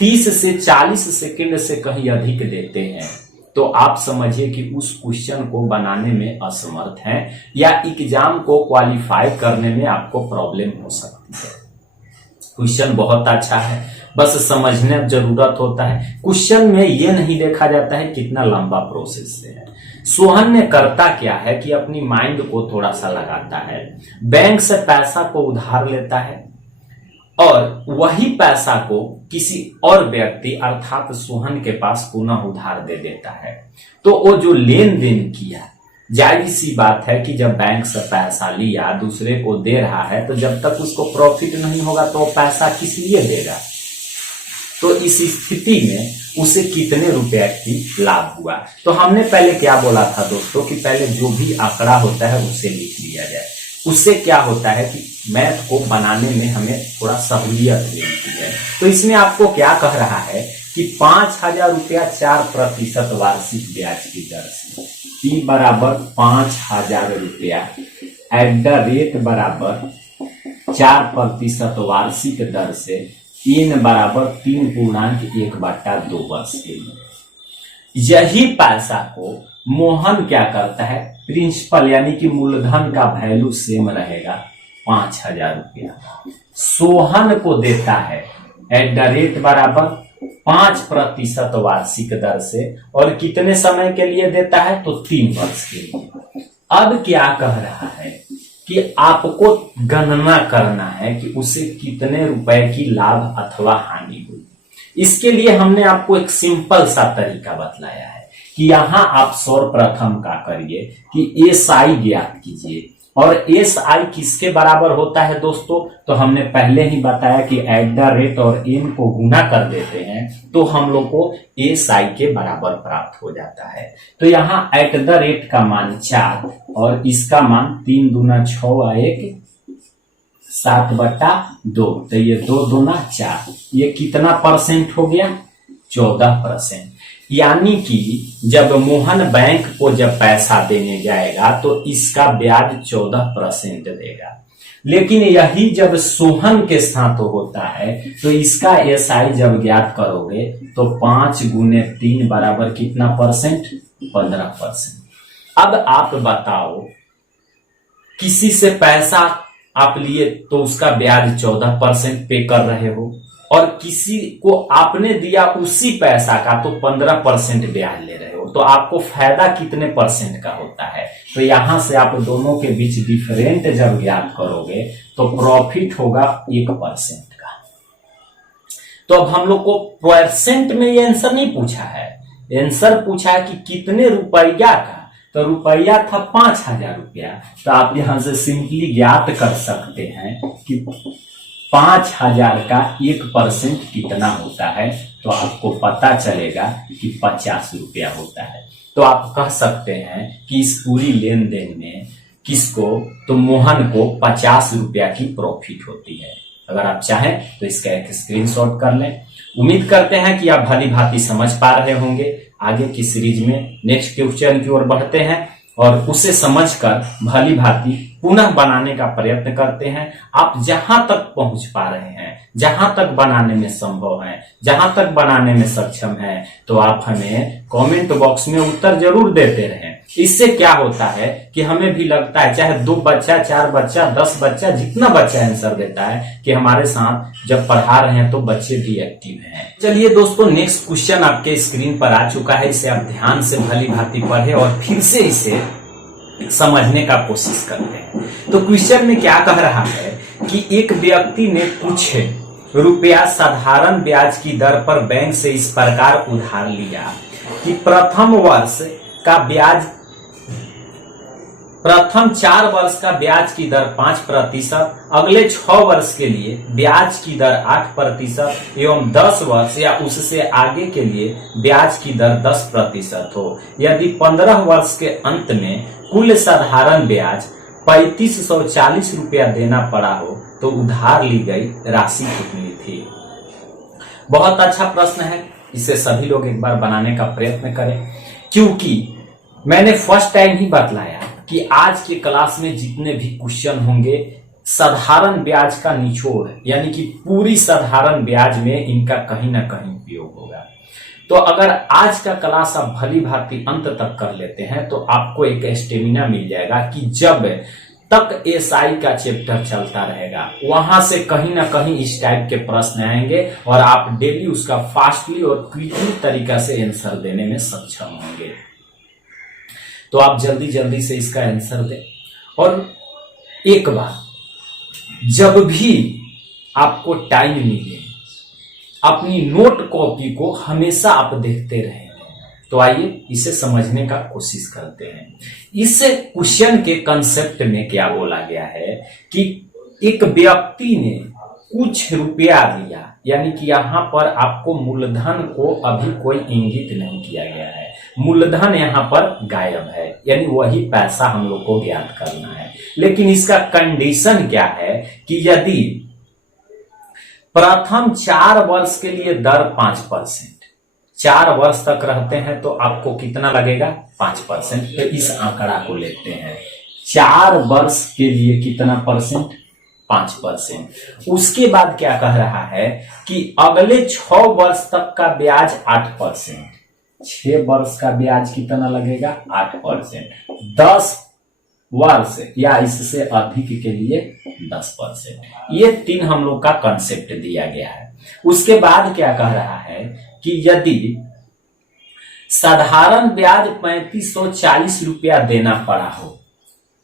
30 से 40 सेकंड से कहीं अधिक देते हैं तो आप समझिए कि उस क्वेश्चन को बनाने में असमर्थ हैं या एग्जाम को क्वालिफाई करने में आपको प्रॉब्लम हो सकती है। क्वेश्चन बहुत अच्छा है, बस समझने जरूरत होता है। क्वेश्चन में यह नहीं देखा जाता है कितना लंबा प्रोसेस है। सोहन ने करता क्या है कि अपनी माइंड को थोड़ा सा लगाता है, बैंक से पैसा को उधार लेता है और वही पैसा को किसी और व्यक्ति अर्थात सोहन के पास पुनः उधार दे देता है। तो वो जो लेन देन किया, जाहिर सी बात है कि जब बैंक से पैसा लिया दूसरे को दे रहा है तो जब तक उसको प्रॉफिट नहीं होगा तो वो पैसा किस लिए देगा। तो इस स्थिति में उसे कितने रुपए की लाभ हुआ। तो हमने पहले क्या बोला था दोस्तों कि पहले जो भी आंकड़ा होता है उसे लिख लिया जाए। उससे क्या होता है कि मैथ को बनाने में हमें थोड़ा सहूलियत मिलती है। तो इसमें आपको क्या कह रहा है कि 5,000 रुपया 4% वार्षिक ब्याज की दर से, P बराबर 5,000 रुपया @ बराबर 4% वार्षिक दर से N बराबर 3.1/2 वर्ष के लिए। यही पैसा को मोहन क्या करता है, प्रिंसिपल यानी कि मूलधन का वैल्यू सेम रहेगा 5,000 रुपया, सोहन को देता है @ बराबर 5% वार्षिक दर से, और कितने समय के लिए देता है तो 3 वर्ष के लिए। अब क्या कह रहा है कि आपको गणना करना है कि उसे कितने रुपए की लाभ अथवा हानि हुई। इसके लिए हमने आपको एक सिंपल सा तरीका बतलाया है कि यहां आप सर्वप्रथम क्या करिए कि SI ज्ञात कीजिए। और SI किसके बराबर होता है दोस्तों, तो हमने पहले ही बताया कि @ और n को गुना कर देते हैं तो हम लोग को SI के बराबर प्राप्त हो जाता है। तो यहाँ @ का मान 4 और इसका मान 3 दूना 6 और 1 7/2, तो ये 2 दूना 4, ये कितना परसेंट हो गया 14%। यानी कि जब मोहन बैंक को जब पैसा देने जाएगा तो इसका ब्याज 14% देगा। लेकिन यही जब सोहन के साथ होता है तो इसका SI जब ज्ञात करोगे तो 5 × 3 बराबर कितना परसेंट, 15%। अब आप बताओ, किसी से पैसा आप लिए तो उसका ब्याज 14% पे कर रहे हो, और किसी को आपने दिया उसी पैसा का तो 15% ब्याज ले रहे हो, तो आपको फायदा कितने परसेंट का होता है। तो यहां से आप दोनों के बीच डिफरेंट जब ज्ञात करोगे तो प्रॉफिट होगा 1% का। तो अब हम लोग को परसेंट में ये आंसर नहीं पूछा है, आंसर पूछा है कि कितने रुपया का, तो रुपया था 5,000 रुपया। तो आप यहां से सिंपली ज्ञात कर सकते हैं कि 5,000 का 1% कितना होता है, तो आपको पता चलेगा कि 50 रुपया होता है। तो आप कह सकते हैं कि इस पूरी लेन देन में किसको, तो मोहन को 50 रुपया की प्रॉफिट होती है। अगर आप चाहें तो इसका एक स्क्रीनशॉट कर लें। उम्मीद करते हैं कि आप भली भांति समझ पा रहे होंगे। आगे की सीरीज में नेक्स्ट क्वेश्चन की ओर बढ़ते हैं और उसे समझकर भली भांति पुनः बनाने का प्रयत्न करते हैं। आप जहां तक पहुंच पा रहे हैं, जहां तक बनाने में संभव है, जहां तक बनाने में सक्षम है, तो आप हमें कमेंट बॉक्स में उत्तर जरूर देते रहें। इससे क्या होता है कि हमें भी लगता है, चाहे 2 बच्चा, 4 बच्चा, 10 बच्चा, जितना बच्चा आंसर देता है, कि हमारे साथ जब पढ़ा रहे हैं तो बच्चे भी एक्टिव हैं। चलिए दोस्तों, नेक्स्ट क्वेश्चन आपके स्क्रीन पर आ चुका है। इसे आप ध्यान से भली भांति पढ़े और फिर से इसे समझने का कोशिश करते हैं। तो क्वेश्चन में क्या कह रहा है कि एक व्यक्ति ने कुछ रुपया साधारण ब्याज की दर पर बैंक से इस प्रकार उधार लिया कि प्रथम 4 वर्ष का ब्याज की दर 5%, अगले 6 वर्ष के लिए ब्याज की दर 8% एवं 10 वर्ष या उससे आगे के लिए ब्याज की दर 10% हो। यदि 15 वर्ष के अंत में कुल साधारण ब्याज 3540 रुपया देना पड़ा हो तो उधार ली गई राशि कितनी थी। बहुत अच्छा प्रश्न है, इसे सभी लोग एक बार बनाने का प्रयत्न करें, क्योंकि मैंने फर्स्ट टाइम ही बतलाया कि आज के क्लास में जितने भी क्वेश्चन होंगे साधारण ब्याज का निचोड़ है, यानी कि पूरी साधारण ब्याज में इनका कहीं ना कहीं उपयोग होगा। तो अगर आज का क्लास आप भली भांति अंत तक कर लेते हैं तो आपको एक स्टेमिना मिल जाएगा कि जब तक एसआई का चैप्टर चलता रहेगा वहां से कहीं ना कहीं इस टाइप के प्रश्न आएंगे और आप डेली उसका फास्टली और क्विकली तरीका से आंसर देने में सक्षम होंगे। तो आप जल्दी जल्दी से इसका आंसर दें। और एक बार जब भी आपको टाइम मिले अपनी नोट कॉपी को हमेशा आप देखते रहें। तो आइए इसे समझने का कोशिश करते हैं। इस क्वेश्चन के कंसेप्ट में क्या बोला गया है कि एक व्यक्ति ने कुछ रुपया दिया, यानी कि यहाँ पर आपको मूलधन को अभी कोई इंगित नहीं किया गया है। मूलधन यहाँ पर गायब है, यानी वही पैसा हम लोग को ज्ञात करना है। लेकिन इसका कंडीशन क्या है कि यदि प्रथम 4 वर्ष के लिए दर 5%, 4 वर्ष तक रहते हैं तो आपको कितना लगेगा 5%। तो इस आंकड़ा को लेते हैं, 4 वर्ष के लिए कितना परसेंट 5%। उसके बाद क्या कह रहा है कि अगले 6 वर्ष तक का ब्याज 8%, 6 वर्ष का ब्याज कितना लगेगा 8%, 10 वर्ष या इससे अधिक के लिए 10%। ये 3 हम लोग का कंसेप्ट दिया गया है। उसके बाद क्या कह रहा है कि यदि साधारण ब्याज 3540 रुपया देना पड़ा हो,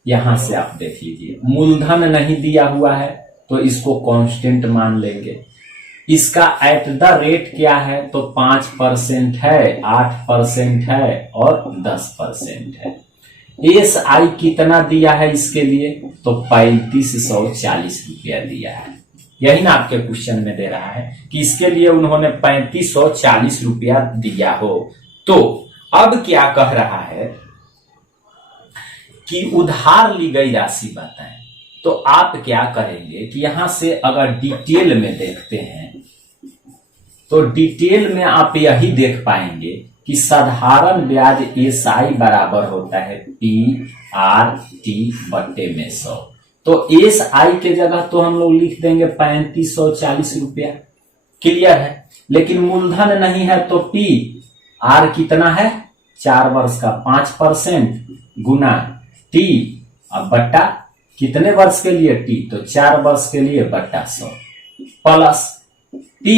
यहां से आप देख लीजिए मूलधन नहीं दिया हुआ है तो इसको कांस्टेंट मान लेंगे। इसका एट द रेट क्या है तो 5% है, 8% है और 10% है। एसआई कितना दिया है इसके लिए तो 3540 रुपया दिया है। यही ना आपके क्वेश्चन में दे रहा है कि इसके लिए उन्होंने 3540 रुपया दिया हो। तो अब क्या कह रहा है कि उधार ली गई राशि बताएं। तो आप क्या करेंगे कि यहां से अगर डिटेल में देखते हैं तो डिटेल में आप यही देख पाएंगे कि साधारण ब्याज एसआई बराबर होता है PRT बट्टे में 100। तो एसआई के जगह तो हम लोग लिख देंगे 3540 रुपया, क्लियर है। लेकिन मूलधन नहीं है तो PR कितना है 4 वर्ष का 5% गुना T अब बट्टा कितने वर्ष के लिए T तो 4 वर्ष के लिए बट्टा 100 प्लस T।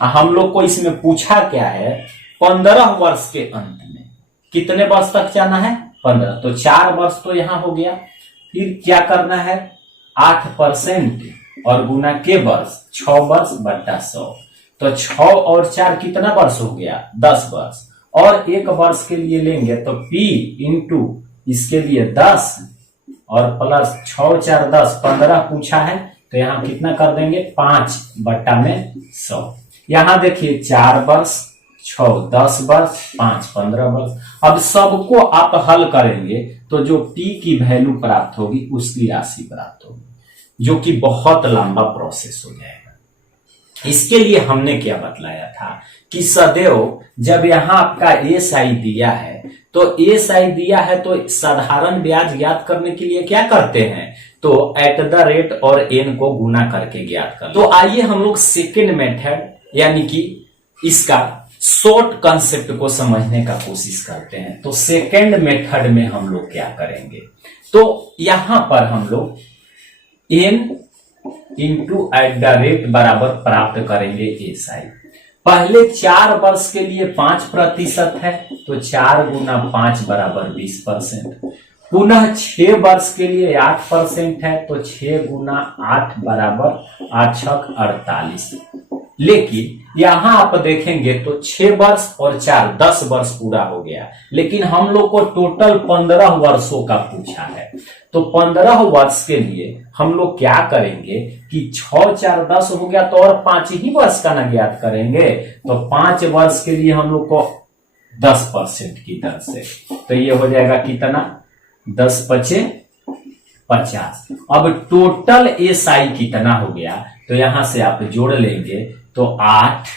हम लोग को इसमें पूछा क्या है 15 वर्ष के अंत में कितने वर्ष तक जाना है 15, तो 4 वर्ष तो यहां हो गया। फिर क्या करना है 8% और गुना के वर्ष 6 वर्ष बट्टा 100, तो 6 और 4 कितना वर्ष हो गया 10 वर्ष। और 1 वर्ष के लिए लेंगे तो P इंटू इसके लिए 10 और प्लस 6 4 10 15 पूछा है तो यहाँ कितना कर देंगे 5 बट्टा में 100। यहाँ देखिए 4 वर्ष 6 10 वर्ष 5 15 वर्ष। अब सबको आप हल करेंगे तो जो P की वैल्यू प्राप्त होगी उसकी राशि प्राप्त होगी। जो कि बहुत लंबा प्रोसेस हो जाएगा। इसके लिए हमने क्या बतलाया था कि सदैव जब यहां आपका एसआई दिया है तो एसआई दिया है तो साधारण ब्याज ज्ञात करने के लिए क्या करते हैं, तो एट द रेट और एन को गुना करके ज्ञात कर। तो आइए हम लोग सेकेंड मेथड यानी कि इसका शॉर्ट कंसेप्ट को समझने का कोशिश करते हैं। तो सेकेंड मेथड में हम लोग क्या करेंगे, तो यहां पर हम लोग N into at the rate बराबर प्राप्त करेंगे एसआई। पहले 4 वर्ष के लिए 5% है तो 4 गुना 5 बराबर 20%। पुनः 6 वर्ष के लिए 8% है तो 6 गुना 8 बराबर 8 छक 48। लेकिन यहां आप देखेंगे तो 6 वर्ष और 4 10 वर्ष पूरा हो गया, लेकिन हम लोग को टोटल 15 वर्षों का पूछा है। तो 15 वर्ष के लिए हम लोग क्या करेंगे कि 6 4 10 हो गया तो और 5 ही वर्ष का ना ज्ञात करेंगे। तो 5 वर्ष के लिए हम लोग को 10% की दर से, तो ये हो जाएगा कितना 10 पचे 50। अब टोटल एसआई कितना हो गया, तो यहां से आप जोड़ लेंगे तो 8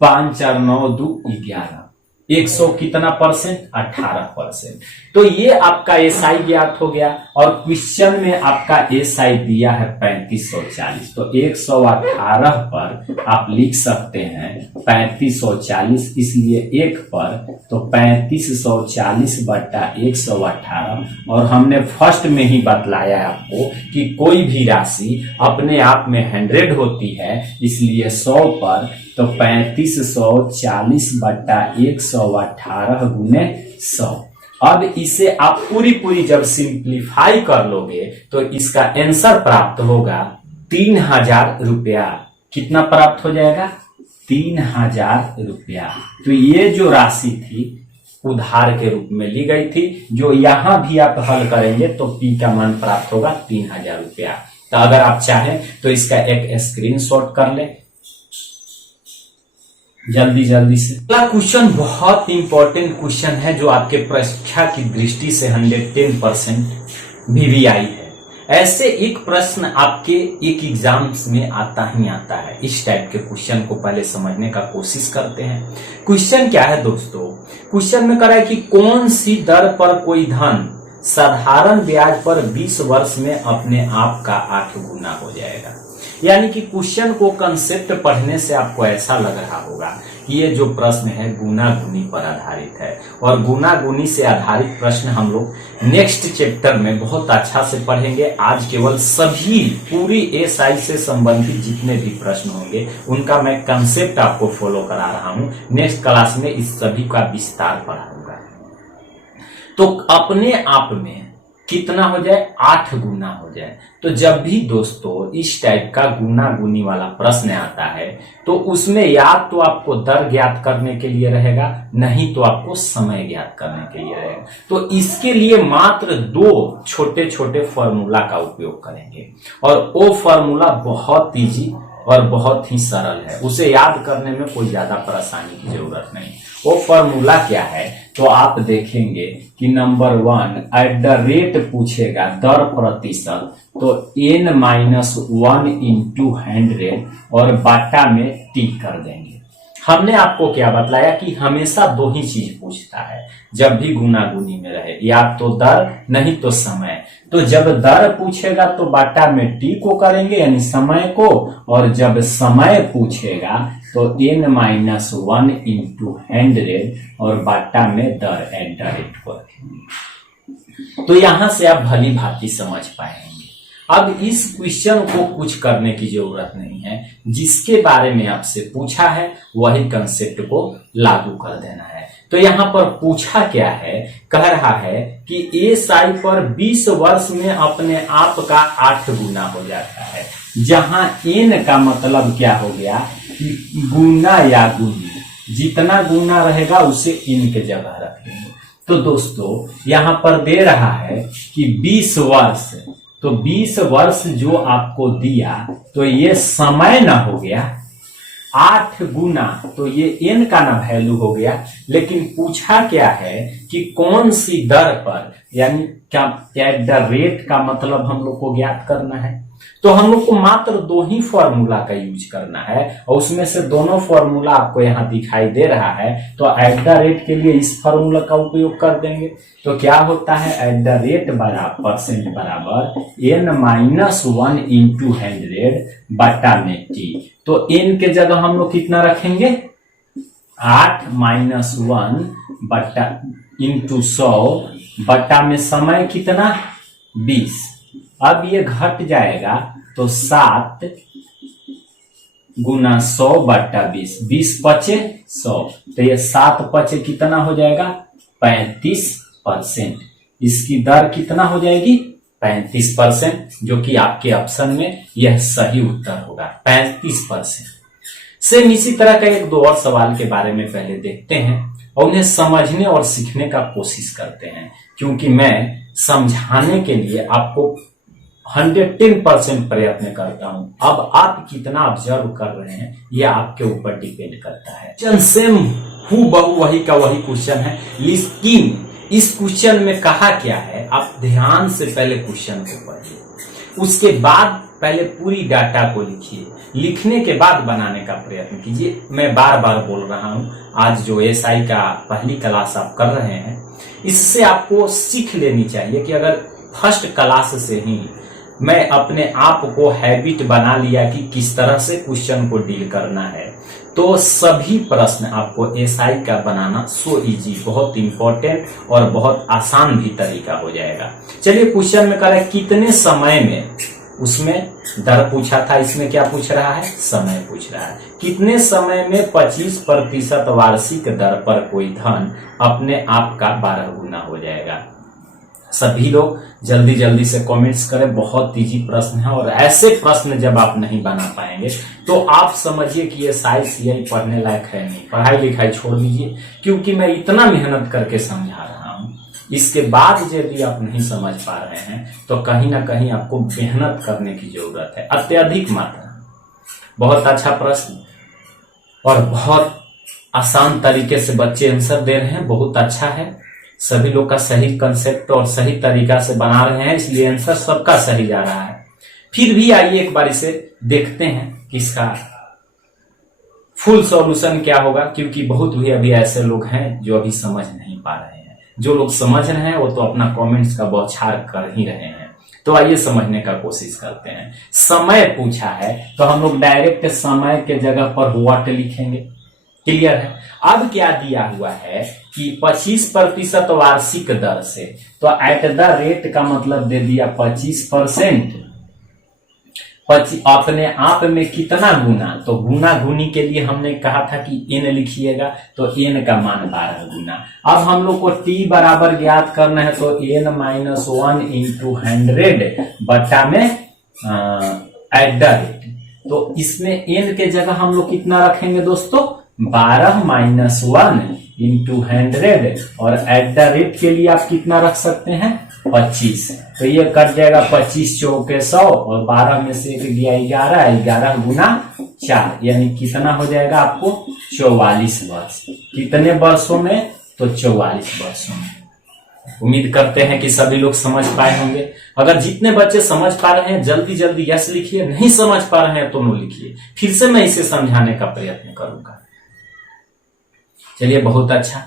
5 4 9 2 11 100 कितना परसेंट 18%। तो ये आपका एसआई ज्ञात हो गया और क्वेश्चन में आपका एसआई दिया है 3540। तो 118 पर आप लिख सकते हैं 3540, इसलिए 1 पर तो 3540 बटा 118। और हमने फर्स्ट में ही बतलाया आपको कि कोई भी राशि अपने आप में 100 होती है, इसलिए 100 पर तो 3540 बटा 118 गुने 100। अब इसे आप पूरी जब सिंप्लीफाई कर लोगे तो इसका आंसर प्राप्त होगा 3000 रुपया। कितना प्राप्त हो जाएगा 3000 रुपया। तो ये जो राशि थी उधार के रूप में ली गई थी, जो यहां भी आप हल करेंगे तो पी का मान प्राप्त होगा 3000 रुपया। तो अगर आप चाहें तो इसका एक स्क्रीनशॉट कर ले जल्दी से। अगला क्वेश्चन बहुत इंपॉर्टेंट क्वेश्चन है जो आपके परीक्षा की दृष्टि से 110% VVI है। ऐसे एक प्रश्न आपके एक एग्जाम्स में आता ही आता है। इस टाइप के क्वेश्चन को पहले समझने का कोशिश करते हैं। क्वेश्चन क्या है दोस्तों, क्वेश्चन में कह रहा है कि कौन सी दर पर कोई धन साधारण ब्याज पर 20 वर्ष में अपने आप का 8 गुना हो जाएगा। यानी कि क्वेश्चन को कंसेप्ट पढ़ने से आपको ऐसा लग रहा होगा कि ये जो प्रश्न है गुना गुनी पर आधारित है, और गुना गुनी से आधारित प्रश्न हम लोग नेक्स्ट चैप्टर में बहुत अच्छा से पढ़ेंगे। आज केवल सभी पूरी एसआई से संबंधित जितने भी प्रश्न होंगे उनका मैं कंसेप्ट आपको फॉलो करा रहा हूं। नेक्स्ट क्लास में इस सभी का विस्तार पढ़ाऊंगा। तो अपने आप में कितना हो जाए 8 गुना हो जाए। तो जब भी दोस्तों इस टाइप का गुना गुनी वाला प्रश्न आता है तो उसमें या तो आपको दर ज्ञात करने के लिए रहेगा, नहीं तो आपको समय ज्ञात करने के लिए रहेगा। तो इसके लिए मात्र 2 छोटे छोटे फॉर्मूला का उपयोग करेंगे, और वो फॉर्मूला बहुत इजी और बहुत ही सरल है। उसे याद करने में कोई ज्यादा परेशानी की जरूरत नहीं। वो फॉर्मूला क्या है, तो आप देखेंगे कि नंबर 1 एट द रेट पूछेगा दर प्रतिशत, तो n-1 इंटू 100 और बाटा में टी कर देंगे। हमने आपको क्या बतलाया कि हमेशा 2 ही चीज पूछता है जब भी गुना गुनी में रहे, या तो दर नहीं तो समय। तो जब दर पूछेगा तो बाटा में टी को करेंगे यानी समय को, और जब समय पूछेगा तो n-1 इंटू 100 और बाटा में दर एट द रेट को रखेंगे। तो यहां से आप भली भांति समझ पाएंगे। अब इस क्वेश्चन को कुछ करने की जरूरत नहीं है, जिसके बारे में आपसे पूछा है वही कंसेप्ट को लागू कर देना है। तो यहाँ पर पूछा क्या है, कह रहा है कि एसआई पर 20 वर्ष में अपने आप का 8 गुना हो जाता है, जहां एन का मतलब क्या हो गया कि गुना या गुनी, जितना गुना रहेगा उसे इन के जगह रखेंगे। तो दोस्तों यहाँ पर दे रहा है कि 20 वर्ष, तो 20 वर्ष जो आपको दिया तो ये समय ना हो गया, 8 गुना, तो ये n का ना वैल्यू हो गया, लेकिन पूछा क्या है कि कौन सी दर पर, यानी क्या एट द रेट का मतलब हम लोग को ज्ञात करना है। तो हम लोग को मात्र 2 ही फॉर्मूला का यूज करना है और उसमें से दोनों फॉर्मूला आपको यहाँ दिखाई दे रहा है। तो एट द रेट के लिए इस फॉर्मूला का उपयोग कर देंगे। तो क्या होता है, एट द रेट बराबर परसेंट बराबर n-1 इंटू 100 बटा में t। तो n के जगह हम लोग कितना रखेंगे, 8-1 बटा इंटू 100 बटा में समय कितना 20। अब ये घट जाएगा तो 7 गुना 100 बटा 20, 20 पचे 100, तो ये 7 पचे कितना हो जाएगा 35%। इसकी दर कितना हो जाएगी 35%, जो कि आपके ऑप्शन में यह सही उत्तर होगा 35%। सेम इसी तरह का एक दो और सवाल के बारे में पहले देखते हैं और उन्हें समझने और सीखने का कोशिश करते हैं, क्योंकि मैं समझाने के लिए आपको 110% प्रयत्न करता हूं। अब आप कितना ऑब्जर्व कर रहे हैं यह आपके ऊपर डिपेंड करता है। क्वेश्चन सेम हूबहू वही का वही क्वेश्चन है, लेकिन इस क्वेश्चन में कहा क्या है, आप ध्यान से पहले क्वेश्चन को पढ़िए, उसके बाद पहले पूरी डाटा को लिखिए, लिखने के बाद बनाने का प्रयत्न कीजिए। मैं बार बार बोल रहा हूं, आज जो एसआई का पहली क्लास आप कर रहे हैं, इससे आपको सीख लेनी चाहिए कि अगर फर्स्ट क्लास से ही मैं अपने आप को हैबिट बना लिया कि किस तरह से क्वेश्चन को डील करना है, तो सभी प्रश्न आपको एसआई का बनाना सो इजी, बहुत इंपॉर्टेंट और बहुत आसान भी तरीका हो जाएगा। चलिए क्वेश्चन में करें कितने समय में, उसमें दर पूछा था, इसमें क्या पूछ रहा है, समय पूछ रहा है। कितने समय में 25% वार्षिक दर पर कोई धन अपने आप का 12 गुना हो जाएगा। सभी लोग जल्दी जल्दी से कमेंट्स करें, बहुत इजी प्रश्न है और ऐसे प्रश्न जब आप नहीं बना पाएंगे तो आप समझिए कि ये CI पढ़ने लायक है नहीं, पढ़ाई लिखाई छोड़ दीजिए, क्योंकि मैं इतना मेहनत करके समझा रहा हूं। इसके बाद यदि आप नहीं समझ पा रहे हैं तो कहीं ना कहीं आपको मेहनत करने की जरूरत है, अत्यधिक मात्रा। बहुत अच्छा प्रश्न और बहुत आसान तरीके से बच्चे आंसर दे रहे हैं, बहुत अच्छा है। सभी लोग का सही कंसेप्ट और सही तरीका से बना रहे हैं, इसलिए आंसर सबका सही जा रहा है। फिर भी आइए एक बार इसे देखते हैं कि इसका फुल सॉल्यूशन क्या होगा, क्योंकि बहुत भी अभी ऐसे लोग हैं जो अभी समझ नहीं पा रहे हैं। जो लोग समझ रहे हैं वो तो अपना कमेंट्स का बौछार कर ही रहे हैं। तो आइए समझने का कोशिश करते हैं। समय पूछा है तो हम लोग डायरेक्ट समय के जगह पर व्हाट लिखेंगे, क्लियर है। अब क्या दिया हुआ है कि 25% वार्षिक दर से, तो एट द रेट का मतलब दे दिया 25%, अपने आप में कितना गुना, तो गुना गुनी के लिए हमने कहा था कि n लिखिएगा, तो n का मान 12 गुना। अब हम लोग को t बराबर ज्ञात करना है, तो n-1 इंटू 100 बटा में एट द रेट। तो इसमें n के जगह हम लोग कितना रखेंगे दोस्तों, 12-1 इंटू 100 और एट द रेट के लिए आप कितना रख सकते हैं 25। तो ये कट जाएगा 25 चौके 100 और 12 में से 1 गया 11, 11 गुना 4, यानी कितना हो जाएगा आपको 44 वर्ष। कितने वर्षों में, तो 44 वर्षों में। उम्मीद करते हैं कि सभी लोग समझ पाए होंगे। अगर जितने बच्चे समझ पा रहे हैं जल्दी जल्दी यस लिखिए, नहीं समझ पा रहे हैं तो नो लिखिए, फिर से मैं इसे समझाने का प्रयत्न करूंगा। चलिए बहुत अच्छा,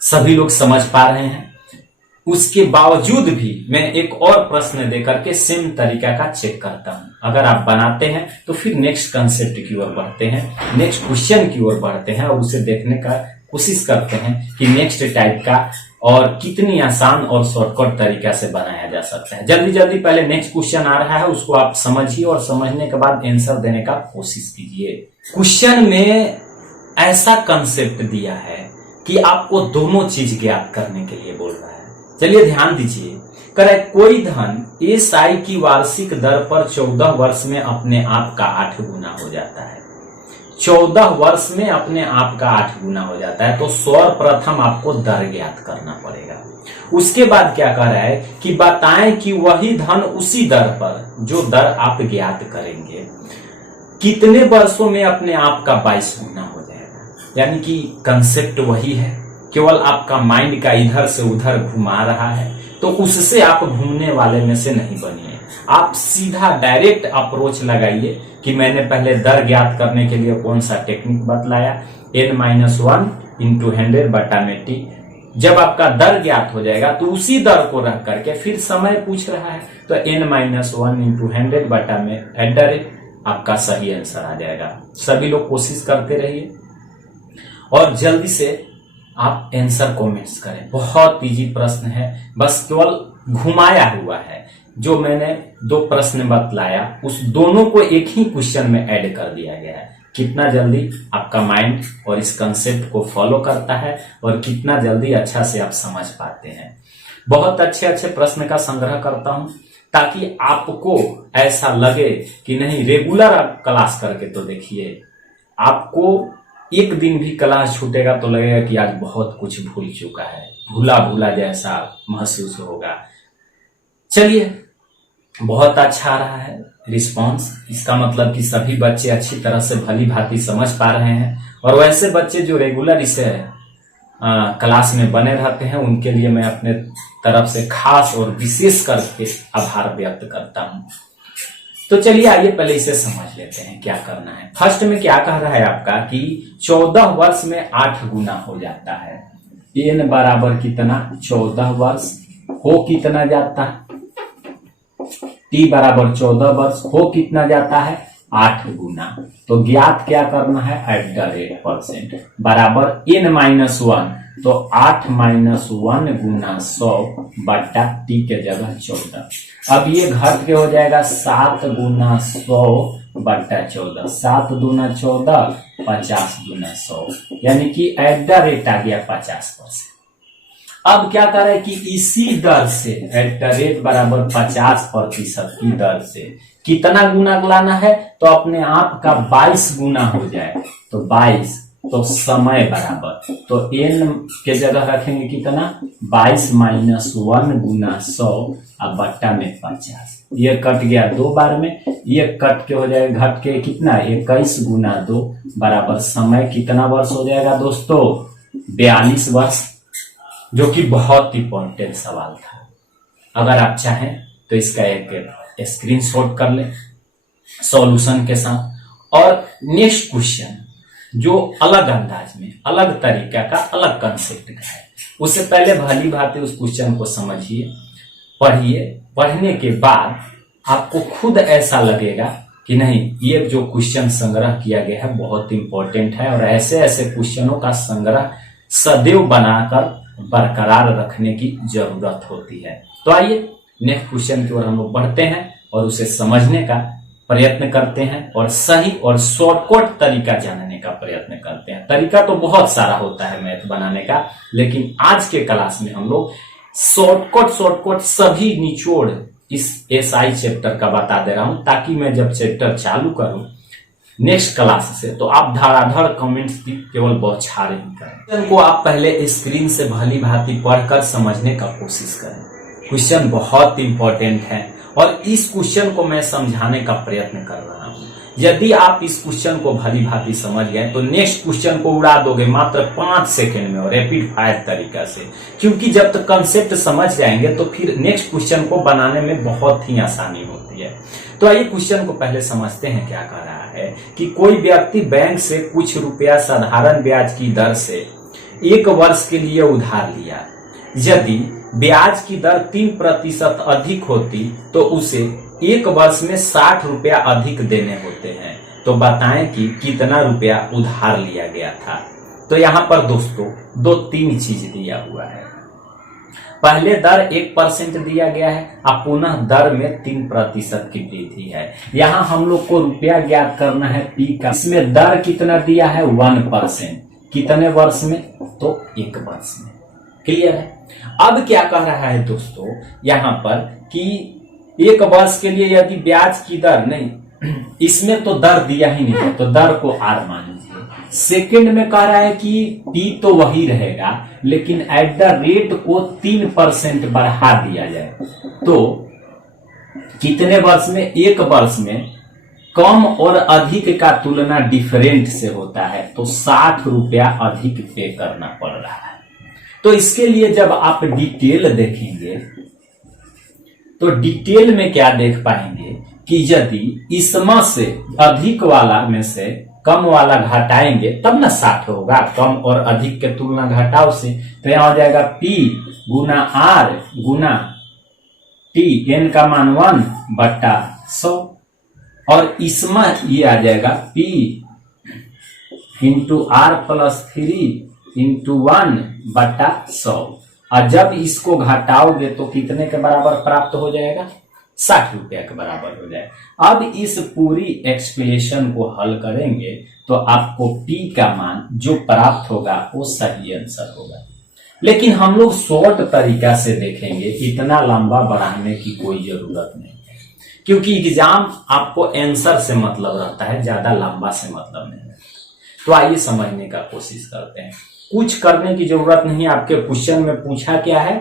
सभी लोग समझ पा रहे हैं। उसके बावजूद भी मैं एक और प्रश्न देकर के सेम तरीका का चेक करता हूं। अगर आप बनाते हैं तो फिर नेक्स्ट कंसेप्ट की ओर बढ़ते हैं, नेक्स्ट क्वेश्चन की ओर बढ़ते हैं और उसे देखने का कोशिश करते हैं कि नेक्स्ट टाइप का और कितनी आसान और शॉर्टकट तरीका से बनाया जा सकता है। जल्दी जल्दी पहले नेक्स्ट क्वेश्चन आ रहा है, उसको आप समझिए और समझने के बाद आंसर देने का कोशिश कीजिए। क्वेश्चन में ऐसा कंसेप्ट दिया है कि आपको दोनों चीज ज्ञात करने के लिए बोल रहा है। चलिए ध्यान दीजिए, करे कोई धन एसआई की वार्षिक दर पर 14 वर्ष में अपने आप का 8 गुना हो जाता है। 14 वर्ष में अपने आप का 8 गुना हो जाता है, तो सर्वप्रथम आपको दर ज्ञात करना पड़ेगा। उसके बाद क्या कह रहा है कि बताएं कि वही धन उसी दर पर, जो दर आप ज्ञात करेंगे, कितने वर्षों में अपने आप का 22 गुना हो जाएगा। यानी कि कंसेप्ट वही है, केवल आपका माइंड का इधर से उधर घुमा रहा है, तो उससे आप घूमने वाले में से नहीं बनिए। आप सीधा डायरेक्ट अप्रोच लगाइए कि मैंने पहले दर ज्ञात करने के लिए कौन सा टेक्निक बतलाया, n-1 इंटू 100 बटा में t। जब आपका दर ज्ञात हो जाएगा तो उसी दर को रख करके फिर समय पूछ रहा है, तो n-1 इंटू 100 बटा में @ आपका सही आंसर आ जाएगा। सभी लोग कोशिश करते रहिए और जल्दी से आप आंसर कमेंट्स करें। बहुत इजी प्रश्न है, बस केवल घुमाया हुआ है। जो मैंने 2 प्रश्न बतलाया उस दोनों को एक ही क्वेश्चन में ऐड कर दिया गया है। कितना जल्दी आपका माइंड और इस कंसेप्ट को फॉलो करता है और कितना जल्दी अच्छा से आप समझ पाते हैं। बहुत अच्छे अच्छे प्रश्न का संग्रह करता हूं ताकि आपको ऐसा लगे कि नहीं, रेगुलर आप क्लास करके तो देखिए, आपको एक दिन भी क्लास छूटेगा तो लगेगा कि आज बहुत कुछ भूल चुका है, भूला भूला जैसा महसूस होगा। चलिए, बहुत अच्छा आ रहा है रिस्पांस। इसका मतलब कि सभी बच्चे अच्छी तरह से भली भांति समझ पा रहे हैं, और वैसे बच्चे जो रेगुलर इसे क्लास में बने रहते हैं उनके लिए मैं अपने तरफ से खास और विशेष करके आभार व्यक्त करता हूं। तो चलिए आइए पहले इसे समझ लेते हैं क्या करना है। फर्स्ट में क्या कह रहा है आपका कि 14 वर्ष में 8 गुना हो जाता है। n बराबर कितना, 14 वर्ष, हो कितना जाता है, t बराबर 14 वर्ष, हो कितना जाता है, 8 गुना। तो ज्ञात क्या करना है, @ बराबर n-1, तो 8 - 1 गुना 100 बटा t के जगह 14। अब ये घट के हो जाएगा 7 गुना 100 बटा 14, 7 दूना 14, 50 गुना 100, यानी कि @ आ गया 50%। अब क्या करें कि इसी दर से @ बराबर 50% की दर से कितना गुना लाना है, तो अपने आप का 22 गुना हो जाए, तो 22, तो समय बराबर, तो n के जगह रखेंगे कितना, 22 - 1 गुना 100 अब बट्टा में 50। ये कट गया 2 बार में, ये कट के हो जाएगा, घट के कितना, 21 गुना 2 बराबर समय कितना वर्ष हो जाएगा दोस्तों, 42 वर्ष, जो कि बहुत इंपॉर्टेंट सवाल था। अगर आप चाहें तो इसका एक स्क्रीनशॉट कर लें सॉल्यूशन के साथ। और नेक्स्ट क्वेश्चन जो अलग अंदाज में, अलग तरीका का, अलग कंसेप्ट का है, उससे पहले भली भांति उस क्वेश्चन को समझिए, पढ़िए। पढ़ने के बाद आपको खुद ऐसा लगेगा कि नहीं, ये जो क्वेश्चन संग्रह किया गया है बहुत इंपॉर्टेंट है, और ऐसे ऐसे क्वेश्चनों का संग्रह सदैव बनाकर बरकरार रखने की जरूरत होती है। तो आइए नेक्स्ट क्वेश्चन की ओर हम लोग बढ़ते हैं और उसे समझने का प्रयत्न करते हैं और सही और शॉर्टकट तरीका जानने का प्रयत्न करते हैं। तरीका तो बहुत सारा होता है मैथ बनाने का, लेकिन आज के क्लास में हम लोग शॉर्टकट सभी निचोड़ इस SI चैप्टर का बता दे रहा हूं, ताकि मैं जब चैप्टर चालू करूं नेक्स्ट क्लास से तो आप धड़ाधड़ कमेंट्स की केवल बौछारें ही करें। क्वेश्चन को आप पहले स्क्रीन से भली भांति पढ़कर समझने का कोशिश करें। क्वेश्चन बहुत इंपॉर्टेंट है और इस क्वेश्चन को मैं समझाने का प्रयत्न कर रहा हूं। यदि आप इस क्वेश्चन को भली भांति समझ गए तो नेक्स्ट क्वेश्चन को उड़ा दोगे मात्र 5 सेकंड में और रैपिड फायर तरीका से, क्योंकि जब तक कंसेप्ट समझ जाएंगे तो फिर नेक्स्ट क्वेश्चन को बनाने में बहुत ही आसानी होती है। तो आइए क्वेश्चन को पहले समझते हैं। क्या कह रहा है कि कोई व्यक्ति बैंक से कुछ रुपया साधारण ब्याज की दर से 1 वर्ष के लिए उधार लिया। यदि ब्याज की दर 3% अधिक होती तो उसे 1 वर्ष में 60 रुपया अधिक देने होते हैं। तो बताएं कि कितना रुपया उधार लिया गया था। तो यहाँ पर दोस्तों 2-3 चीज दिया हुआ है। पहले दर 1% दिया गया है, अब पुनः दर में 3% की वृद्धि है। यहाँ हम लोग को रुपया ज्ञात करना है P का। इसमें दर कितना दिया है 1%, कितने वर्ष में, तो 1 वर्ष में। क्लियर है। अब क्या कह रहा है दोस्तों यहाँ पर कि 1 वर्ष के लिए यदि ब्याज की दर नहीं, इसमें तो दर दिया ही नहीं है, तो दर को R मान लीजिए। सेकेंड में कह रहा है कि P तो वही रहेगा, लेकिन एट द रेट को 3% बढ़ा दिया जाए। तो कितने वर्ष में, 1 वर्ष में कम और अधिक का तुलना डिफरेंट से होता है तो 60 रुपया अधिक पे करना पड़ रहा है। तो इसके लिए जब आप डिटेल देखेंगे तो डिटेल में क्या देख पाएंगे कि यदि इसमें से अधिक वाला में से कम वाला घटाएंगे तब ना 60 होगा, कम और अधिक के तुलना घटाव से। तो यहां हो जाएगा P गुना R गुना T, n का मान 1/100, और इसमें ये आ जाएगा P into R plus 3 into 1/100। और जब इसको घटाओगे तो कितने के बराबर प्राप्त हो जाएगा? 60 रुपया के बराबर हो जाएगा। अब इस पूरी एक्सप्लेनेशन को हल करेंगे तो आपको P का मान जो प्राप्त होगा वो सही आंसर होगा। लेकिन हम लोग शॉर्ट तरीका से देखेंगे, इतना लंबा बढ़ाने की कोई जरूरत नहीं है, क्योंकि एग्जाम आपको आंसर से मतलब रहता है, ज्यादा लंबा से मतलब नहीं है। तो आइए समझने का कोशिश करते हैं। कुछ करने की जरूरत नहीं। आपके क्वेश्चन में पूछा क्या है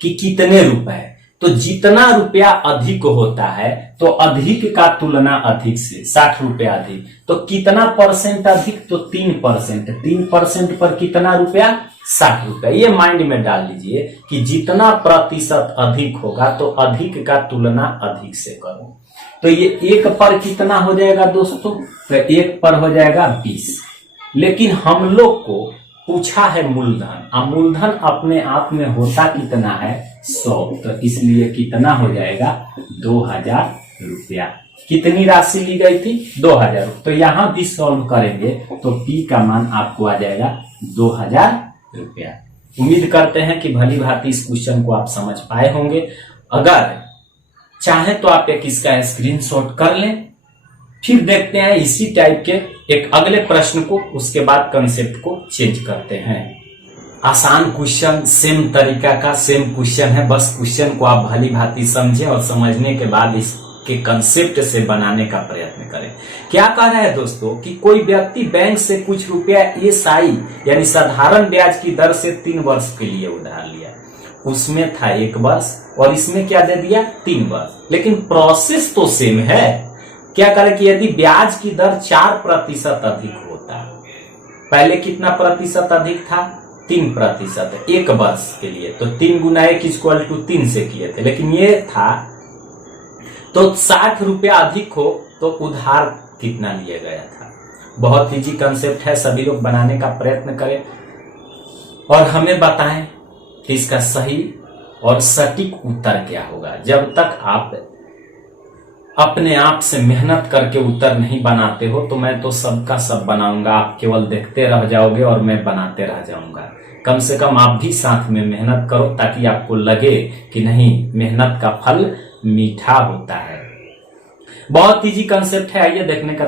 कि कितने रुपए, तो जितना रुपया अधिक होता है तो अधिक का तुलना अधिक से 60 रुपया अधिक, तो कितना परसेंट अधिक? तो 3%। 3% पर कितना रुपया? 60 रुपया। ये माइंड में डाल लीजिए कि जितना प्रतिशत अधिक होगा तो अधिक का तुलना अधिक से करो। तो ये 1 पर कितना हो जाएगा दोस्तों? तो 1 पर हो जाएगा 20। लेकिन हम लोग को पूछा है मूलधन, अब मूलधन अपने आप में होता कितना है? 100। तो इसलिए कितना हो जाएगा? 2000 रुपया। कितनी राशि ली गई थी? 2000। तो यहां भी सॉल्व करेंगे तो P का मान आपको आ जाएगा 2000 रुपया। उम्मीद करते हैं कि भली भांति इस क्वेश्चन को आप समझ पाए होंगे। अगर चाहे तो आप एक इसका स्क्रीनशॉट कर लें, फिर देखते हैं इसी टाइप के एक अगले प्रश्न को, उसके बाद कंसेप्ट को चेंज करते हैं। आसान क्वेश्चन, सेम तरीका का सेम क्वेश्चन है, बस क्वेश्चन को आप भली भांति समझें और समझने के बाद इसके कंसेप्ट से बनाने का प्रयत्न करें। क्या कह रहा है दोस्तों कि कोई व्यक्ति बैंक से कुछ रुपया SI यानी साधारण ब्याज की दर से 3 वर्ष के लिए उधार लिया। उसमें था 1 वर्ष और इसमें क्या दे दिया? 3 वर्ष। लेकिन प्रोसेस तो सेम है। क्या करें कि यदि ब्याज की दर 4% अधिक होता, पहले कितना प्रतिशत अधिक था? 3% 1 वर्ष के लिए, तो 3 गुना 1 इक्वल टू 3 से किए थे। लेकिन ये था तो 60 रुपया अधिक हो तो उधार कितना लिया गया था। बहुत इजी कंसेप्ट है, सभी लोग बनाने का प्रयत्न करें और हमें बताएं कि इसका सही और सटीक उत्तर क्या होगा। जब तक आप अपने आप से मेहनत करके उत्तर नहीं बनाते हो तो मैं तो सबका सब बनाऊंगा, आप केवल देखते रह जाओगे और मैं बनाते रह जाऊंगा। कम से कम आप भी साथ में मेहनत करो ताकि आपको लगे कि नहीं, मेहनत का फल मीठा होता है। बहुत इजी कंसेप्ट है, आइए देखने का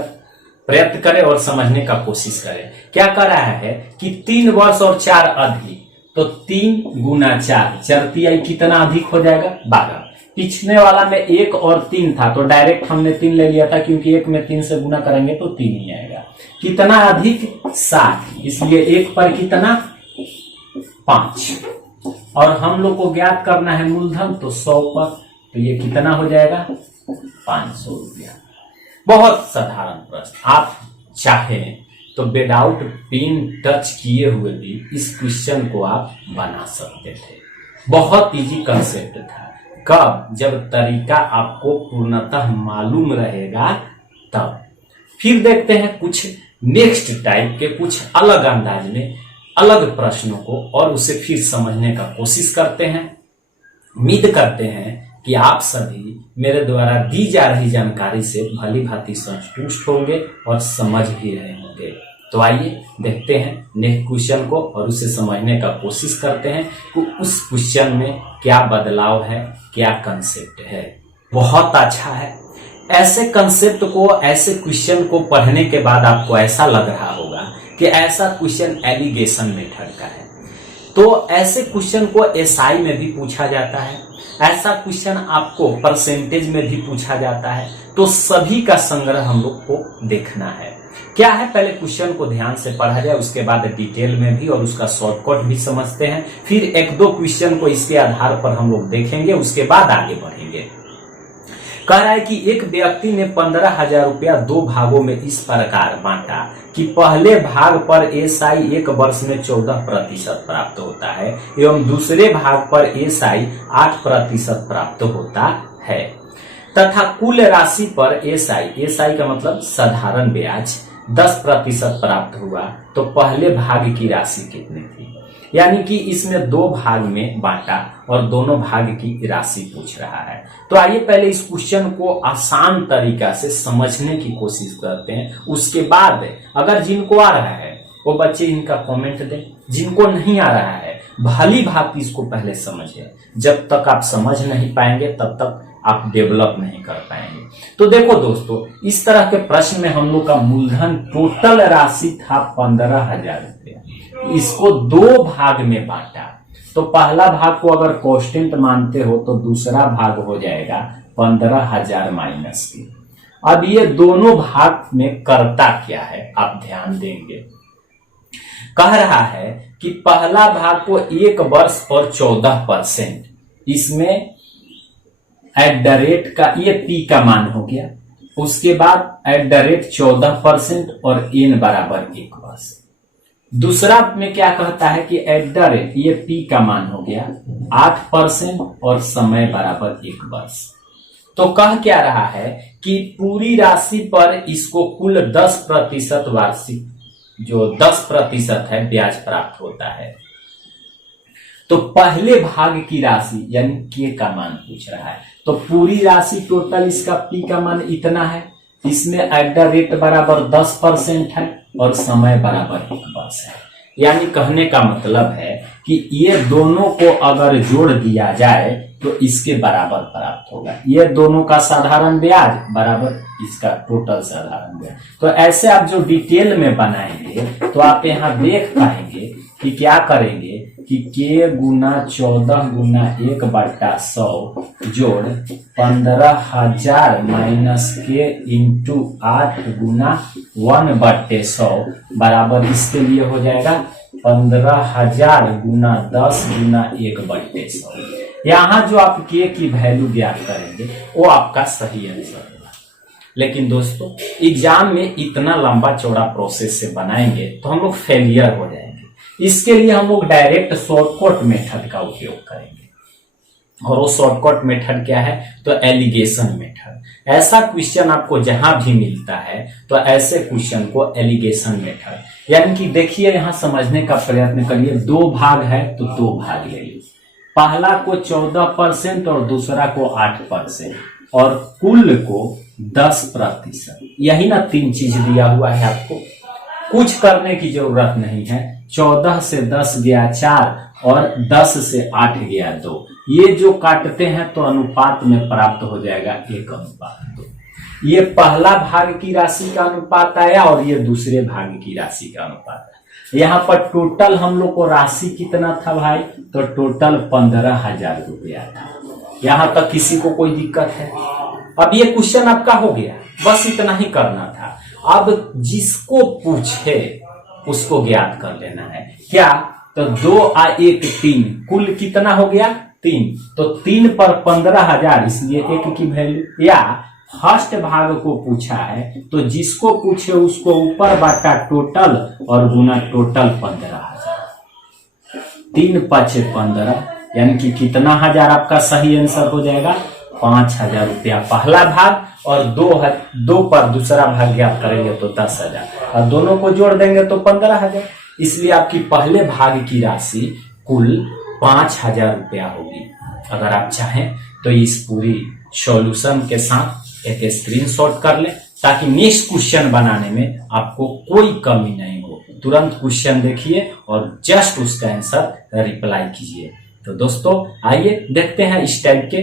प्रयत्न करें और समझने का कोशिश करें। क्या कर रहा है कि 3 वर्ष और 4 अधिक, तो 3 गुना 4 चरती कितना अधिक हो जाएगा? 12। पिछले वाला में 1 और 3 था तो डायरेक्ट हमने 3 ले लिया था, क्योंकि 1 में 3 से गुना करेंगे तो 3 ही आएगा। कितना अधिक? 60। इसलिए 1 पर कितना? 5। और हम लोग को ज्ञात करना है मूलधन, तो 100 पर, तो ये कितना हो जाएगा? 500 रुपया। बहुत साधारण प्रश्न। आप चाहें तो विदाउट पेन टच किए हुए भी इस क्वेश्चन को आप बना सकते थे। बहुत इजी कंसेप्ट था। कब? जब तरीका आपको पूर्णतः मालूम रहेगा तब। फिर देखते हैं कुछ नेक्स्ट टाइप के, कुछ अलग अंदाज में अलग प्रश्नों को और उसे फिर समझने का कोशिश करते हैं। उम्मीद करते हैं कि आप सभी मेरे द्वारा दी जा रही जानकारी से भली भांति संतुष्ट होंगे और समझ भी रहे होंगे। तो आइए देखते हैं नेक्स्ट क्वेश्चन को और उसे समझने का कोशिश करते हैं कि उस क्वेश्चन में क्या बदलाव है, क्या कंसेप्ट है। बहुत अच्छा है। ऐसे कंसेप्ट को, ऐसे क्वेश्चन को पढ़ने के बाद आपको ऐसा लग रहा होगा कि ऐसा क्वेश्चन एलिगेशन मेथड का है। तो ऐसे क्वेश्चन को SI में भी पूछा जाता है, ऐसा क्वेश्चन आपको परसेंटेज में भी पूछा जाता है। तो सभी का संग्रह हम लोग को देखना है। क्या है, पहले क्वेश्चन को ध्यान से पढ़ा जाए, उसके बाद डिटेल में भी और उसका शॉर्टकट भी समझते हैं। फिर 1-2 क्वेश्चन को इसके आधार पर हम लोग देखेंगे, उसके बाद आगे बढ़ेंगे। कह रहा है कि एक व्यक्ति ने 15,000 रुपया 2 भागों में इस प्रकार बांटा कि पहले भाग पर एसआई 1 वर्ष में 14% प्राप्त होता है एवं दूसरे भाग पर एसआई 8% प्राप्त होता है तथा कुल राशि पर एसआई का मतलब साधारण ब्याज 10% प्राप्त हुआ तो पहले भाग की राशि कितनी थी। यानी कि इसमें 2 भाग में बांटा और दोनों भाग की राशि पूछ रहा है। तो आइए पहले इस क्वेश्चन को आसान तरीका से समझने की कोशिश करते हैं। उसके बाद अगर जिनको आ रहा है वो बच्चे इनका कमेंट दें, जिनको नहीं आ रहा है भली भांति इसको पहले समझें। जब तक आप समझ नहीं पाएंगे तब तक आप डेवलप नहीं कर पाएंगे। तो देखो दोस्तों, इस तरह के प्रश्न में हम लोग का मूलधन टोटल राशि था 15,000 रुपया। इसको 2 भाग में बांटा तो पहला भाग को अगर कांस्टेंट मानते हो तो दूसरा भाग हो जाएगा 15,000 माइनस के। अब ये दोनों भाग में करता क्या है आप ध्यान देंगे। कह रहा है कि पहला भाग को 1 वर्ष और 14%, इसमें @ का ये p का मान हो गया। उसके बाद @ 14% और n बराबर 1 वर्ष। दूसरा में क्या कहता है कि @ ये p का मान हो गया 8% और समय बराबर 1 वर्ष। तो कह क्या रहा है कि पूरी राशि पर इसको कुल 10% वार्षिक जो 10% है ब्याज प्राप्त होता है। तो पहले भाग की राशि यानी k का मान पूछ रहा है। तो पूरी राशि टोटल इसका p का मान इतना है, इसमें @ बराबर 10% है और समय बराबर 1 वर्ष है। यानी कहने का मतलब है कि ये दोनों को अगर जोड़ दिया जाए तो इसके बराबर प्राप्त होगा। ये दोनों का साधारण ब्याज बराबर इसका टोटल साधारण ब्याज। तो ऐसे आप जो डिटेल में बनाएंगे तो आप यहाँ देख पाएंगे कि क्या करेंगे कि k गुना 14 गुना 1/100 जोड़ 15,000 माइनस k इंटू 8 गुना 1/100 बराबर इसके लिए हो जाएगा 15,000 गुना 10 गुना 1/100। यहाँ जो आप k की वैल्यू ज्ञात करेंगे वो आपका सही आंसर होगा। लेकिन दोस्तों एग्जाम में इतना लंबा चौड़ा प्रोसेस से बनाएंगे तो हम लोग फेलियर हो जाएंगे। इसके लिए हम लोग डायरेक्ट शॉर्टकट मेथड का उपयोग करेंगे और वो शॉर्टकट मेथड क्या है तो एलिगेशन मेथड। ऐसा क्वेश्चन आपको जहां भी मिलता है तो ऐसे क्वेश्चन को एलिगेशन मेथड यानी कि देखिए यहाँ समझने का प्रयत्न करिए। 2 भाग है तो 2 भाग ले लीजिए, पहला को 14% और दूसरा को 8% और कुल को 10%। यही ना 3 चीज दिया हुआ है, आपको कुछ करने की जरूरत नहीं है। 14 से 10 गया 4 और 10 से 8 गया 2। ये जो काटते हैं तो अनुपात में प्राप्त हो जाएगा 1:2। ये पहला भाग की राशि का अनुपात आया और ये दूसरे भाग की राशि का अनुपात आया। यहाँ पर टोटल हम लोग को राशि कितना था भाई, तो टोटल 15,000 रुपया था। यहाँ तक किसी को कोई दिक्कत है? अब ये क्वेश्चन आपका हो गया, बस इतना ही करना था। अब जिसको पूछे उसको ज्ञात कर लेना है। क्या? तो 2 और 1 3, कुल कितना हो गया 3। तो 3 पर 15,000 इसलिए 1 की वैल्यू। या फर्स्ट भाग को पूछा है तो जिसको पूछे उसको ऊपर बांटा टोटल और गुना टोटल 15,000। 3 5 15 यानी कि कितना हजार आपका सही आंसर हो जाएगा 5,000 रुपया पहला भाग और 2 पर दूसरा भाग ज्ञात करेंगे तो 10,000 और दोनों को जोड़ देंगे तो 15,000। इसलिए आपकी पहले भाग की राशि कुल 5,000 रुपया होगी। अगर आप चाहें तो इस पूरी सॉल्यूशन के साथ एक स्क्रीनशॉट कर लें ताकि नेक्स्ट क्वेश्चन बनाने में आपको कोई कमी नहीं हो। तुरंत क्वेश्चन देखिए और जस्ट उसका आंसर रिप्लाई कीजिए। तो दोस्तों आइए देखते हैं इस टाइप के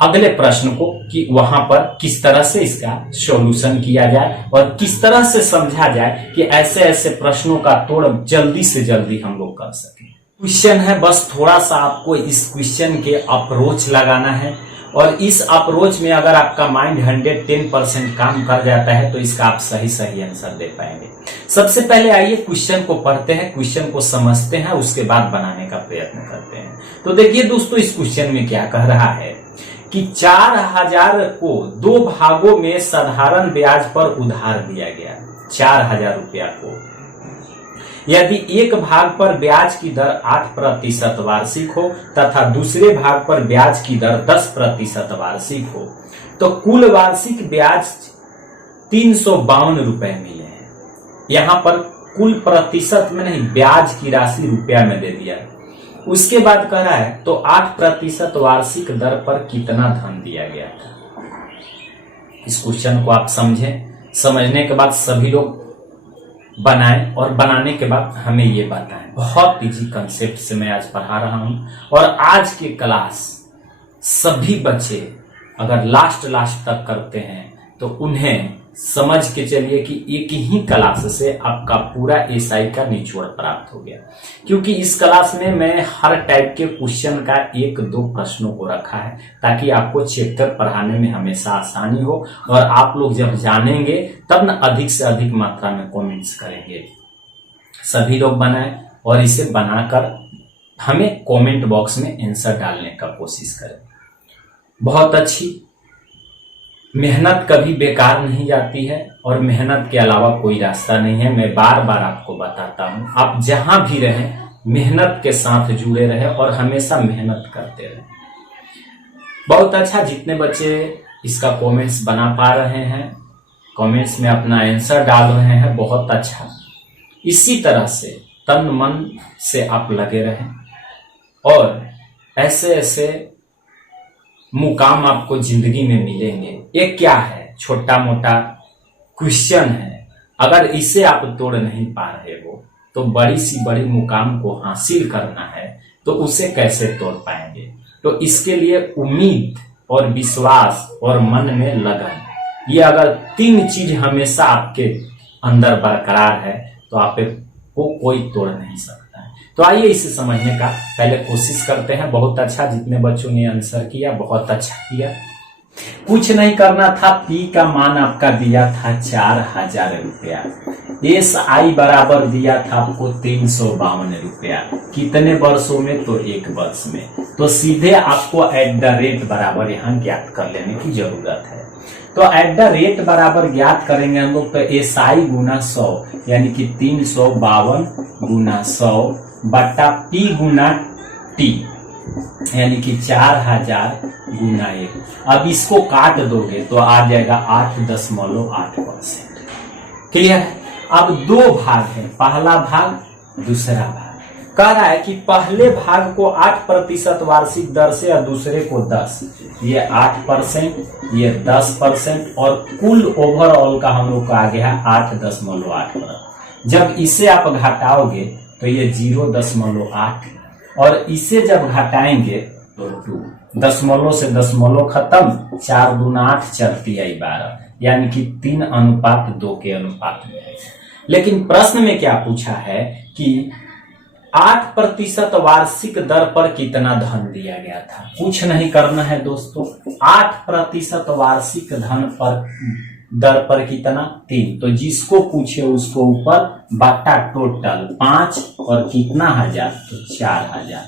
अगले प्रश्न को कि वहां पर किस तरह से इसका सॉल्यूशन किया जाए और किस तरह से समझा जाए कि ऐसे ऐसे प्रश्नों का तोड़ जल्दी से जल्दी हम लोग कर सकें। क्वेश्चन है, बस थोड़ा सा आपको इस क्वेश्चन के अप्रोच लगाना है और इस अप्रोच में अगर आपका माइंड 110% काम कर जाता है तो इसका आप सही आंसर दे पाएंगे। सबसे पहले आइए क्वेश्चन को पढ़ते हैं, क्वेश्चन को समझते हैं, उसके बाद बनाने का प्रयत्न करते हैं। तो देखिए दोस्तों इस क्वेश्चन में क्या कह रहा है कि 4000 को 2 भागों में साधारण ब्याज पर उधार दिया गया। 4000 रुपया को यदि एक भाग पर ब्याज की दर 8% वार्षिक हो तथा दूसरे भाग पर ब्याज की दर 10% वार्षिक हो तो कुल वार्षिक ब्याज 352 रुपए मिले हैं। यहां पर कुल प्रतिशत में नहीं, ब्याज की राशि रुपया में दे दिया। उसके बाद कह रहा है तो 8% वार्षिक दर पर कितना धन दिया गया था। इस क्वेश्चन को आप समझें, समझने के बाद सभी लोग बनाएं और बनाने के बाद हमें ये बताएं। बहुत इजी कंसेप्ट से मैं आज पढ़ा रहा हूं और आज के क्लास सभी बच्चे अगर लास्ट तक करते हैं तो उन्हें समझ के चलिए कि एक ही क्लास से आपका पूरा एसआई का निचोड़ प्राप्त हो गया, क्योंकि इस क्लास में मैं हर टाइप के क्वेश्चन का 1-2 प्रश्नों को रखा है ताकि आपको चैप्टर पढ़ाने में हमेशा आसानी हो और आप लोग जब जानेंगे तब न अधिक से अधिक मात्रा में कमेंट्स करेंगे। सभी लोग बनाएं और इसे बनाकर हमें कमेंट बॉक्स में आंसर डालने का कोशिश करें। बहुत अच्छी मेहनत कभी बेकार नहीं जाती है और मेहनत के अलावा कोई रास्ता नहीं है। मैं बार बार आपको बताता हूं, आप जहां भी रहें मेहनत के साथ जुड़े रहें और हमेशा मेहनत करते रहें। बहुत अच्छा, जितने बच्चे इसका कमेंट्स बना पा रहे हैं, कमेंट्स में अपना आंसर डाल रहे हैं, बहुत अच्छा। इसी तरह से तन मन से आप लगे रहें और ऐसे ऐसे मुकाम आपको जिंदगी में मिलेंगे। ये क्या है, छोटा मोटा क्वेश्चन है, अगर इसे आप तोड़ नहीं पा रहे हो तो बड़ी सी बड़ी मुकाम को हासिल करना है तो उसे कैसे तोड़ पाएंगे। तो इसके लिए उम्मीद और विश्वास और मन में लगन, ये अगर 3 चीज हमेशा आपके अंदर बरकरार है तो आपको कोई तोड़ नहीं सकता है। तो आइए इसे समझने का पहले कोशिश करते हैं। बहुत अच्छा, जितने बच्चों ने आंसर किया बहुत अच्छा किया। कुछ नहीं करना था, पी का मान आपका दिया था 4000 रुपया, एसआई बराबर दिया था आपको 352 रुपया। कितने वर्षों में, तो 1 वर्ष में। तो सीधे आपको एट द रेट बराबर यहाँ ज्ञात कर लेने की जरूरत है। तो एट द रेट बराबर ज्ञात करेंगे हम लोग, तो एसआई गुना 100 यानी कि 352 गुना 100 बटा पी गुना टी यानी कि 4000 गुना 1। अब इसको काट दोगे तो आ जाएगा 8.8%। क्लियर है। अब 2 भाग है, पहला भाग दूसरा भाग। कह रहा है कि पहले भाग को 8% वार्षिक दर से और दूसरे को 10, ये 8%, ये 10% और कुल ओवरऑल का हम लोग को आ गया 8.8%। जब इसे आप घटाओगे तो ये 0.8 और इसे जब घटाएंगे तो 2, दशमलव से दशमलव खत्म, 4 गुना 8 चलती है 12, यानी कि 3:2 के अनुपात में है। लेकिन प्रश्न में क्या पूछा है कि 8% वार्षिक दर पर कितना धन दिया गया था। कुछ नहीं करना है दोस्तों, 8% वार्षिक धन पर दर पर कितना 3, तो जिसको पूछे उसको ऊपर बटा टोटल 5 और कितना हजार, तो 4000।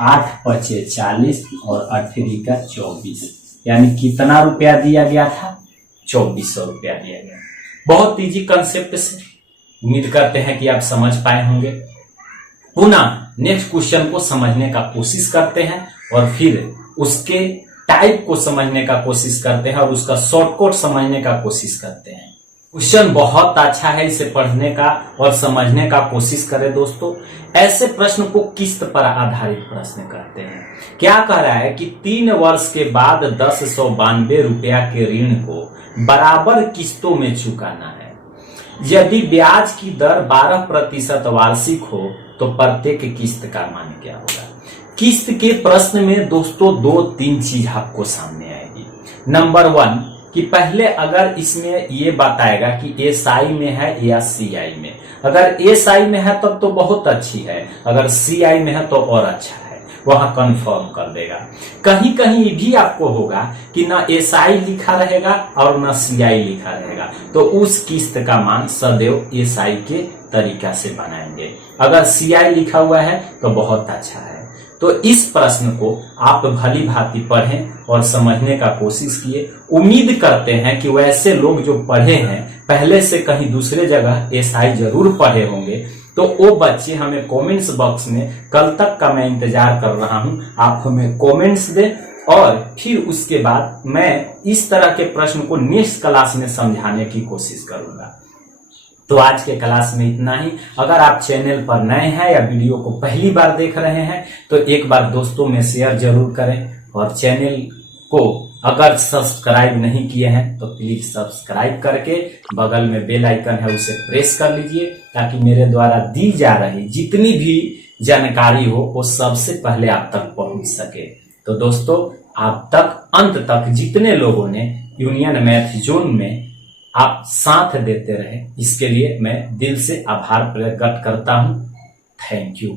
8 पचे 40 और 8 का 24, यानी कितना रुपया दिया गया था, 2400 रुपया दिया गया। बहुत इजी कंसेप्ट से उम्मीद करते हैं कि आप समझ पाए होंगे। पुनः नेक्स्ट क्वेश्चन को समझने का कोशिश करते हैं और फिर उसके टाइप को समझने का कोशिश करते हैं और उसका शॉर्टकट समझने का कोशिश करते हैं। क्वेश्चन बहुत अच्छा है, इसे पढ़ने का और समझने का कोशिश करें दोस्तों। ऐसे प्रश्न को किस्त पर आधारित प्रश्न कहते हैं। क्या कह रहा है कि 3 वर्ष के बाद 1092 रुपया के ऋण को बराबर किस्तों में चुकाना है। यदि ब्याज की दर 12% वार्षिक हो तो प्रत्येक किस्त का मान क्या होगा। किस्त के प्रश्न में दोस्तों 2-3 चीज आपको सामने आएगी। नंबर 1 कि पहले अगर इसमें ये बताएगा कि एसआई में है या सीआई में। अगर एसआई में है तब तो बहुत अच्छी है, अगर सीआई में है तो और अच्छा है, वहां कंफर्म कर देगा। कहीं कहीं भी आपको होगा कि ना एसआई लिखा रहेगा और ना सीआई लिखा रहेगा, तो उस किस्त का मान सदैव एसआई के तरीका से बनाएंगे। अगर सीआई लिखा हुआ है तो बहुत अच्छा है। तो इस प्रश्न को आप भली भांति पढ़ें और समझने का कोशिश किए। उम्मीद करते हैं कि वैसे लोग जो पढ़े हैं, पहले से कहीं दूसरे जगह एसआई जरूर पढ़े होंगे, तो वो बच्चे हमें कमेंट्स बॉक्स में, कल तक का मैं इंतजार कर रहा हूं, आप हमें कमेंट्स दें और फिर उसके बाद मैं इस तरह के प्रश्न को नेक्स्ट क्लास में समझाने की कोशिश करूंगा। तो आज के क्लास में इतना ही। अगर आप चैनल पर नए हैं या वीडियो को पहली बार देख रहे हैं तो एक बार दोस्तों में शेयर जरूर करें और चैनल को अगर सब्सक्राइब नहीं किए हैं तो प्लीज सब्सक्राइब करके बगल में बेल आइकन है उसे प्रेस कर लीजिए, ताकि मेरे द्वारा दी जा रही जितनी भी जानकारी हो वो सबसे पहले आप तक पहुंच सके। तो दोस्तों, आप तक अंत तक जितने लोगों ने यूनियन मैथ जोन में आप साथ देते रहे, इसके लिए मैं दिल से आभार प्रकट करता हूं। Thank you.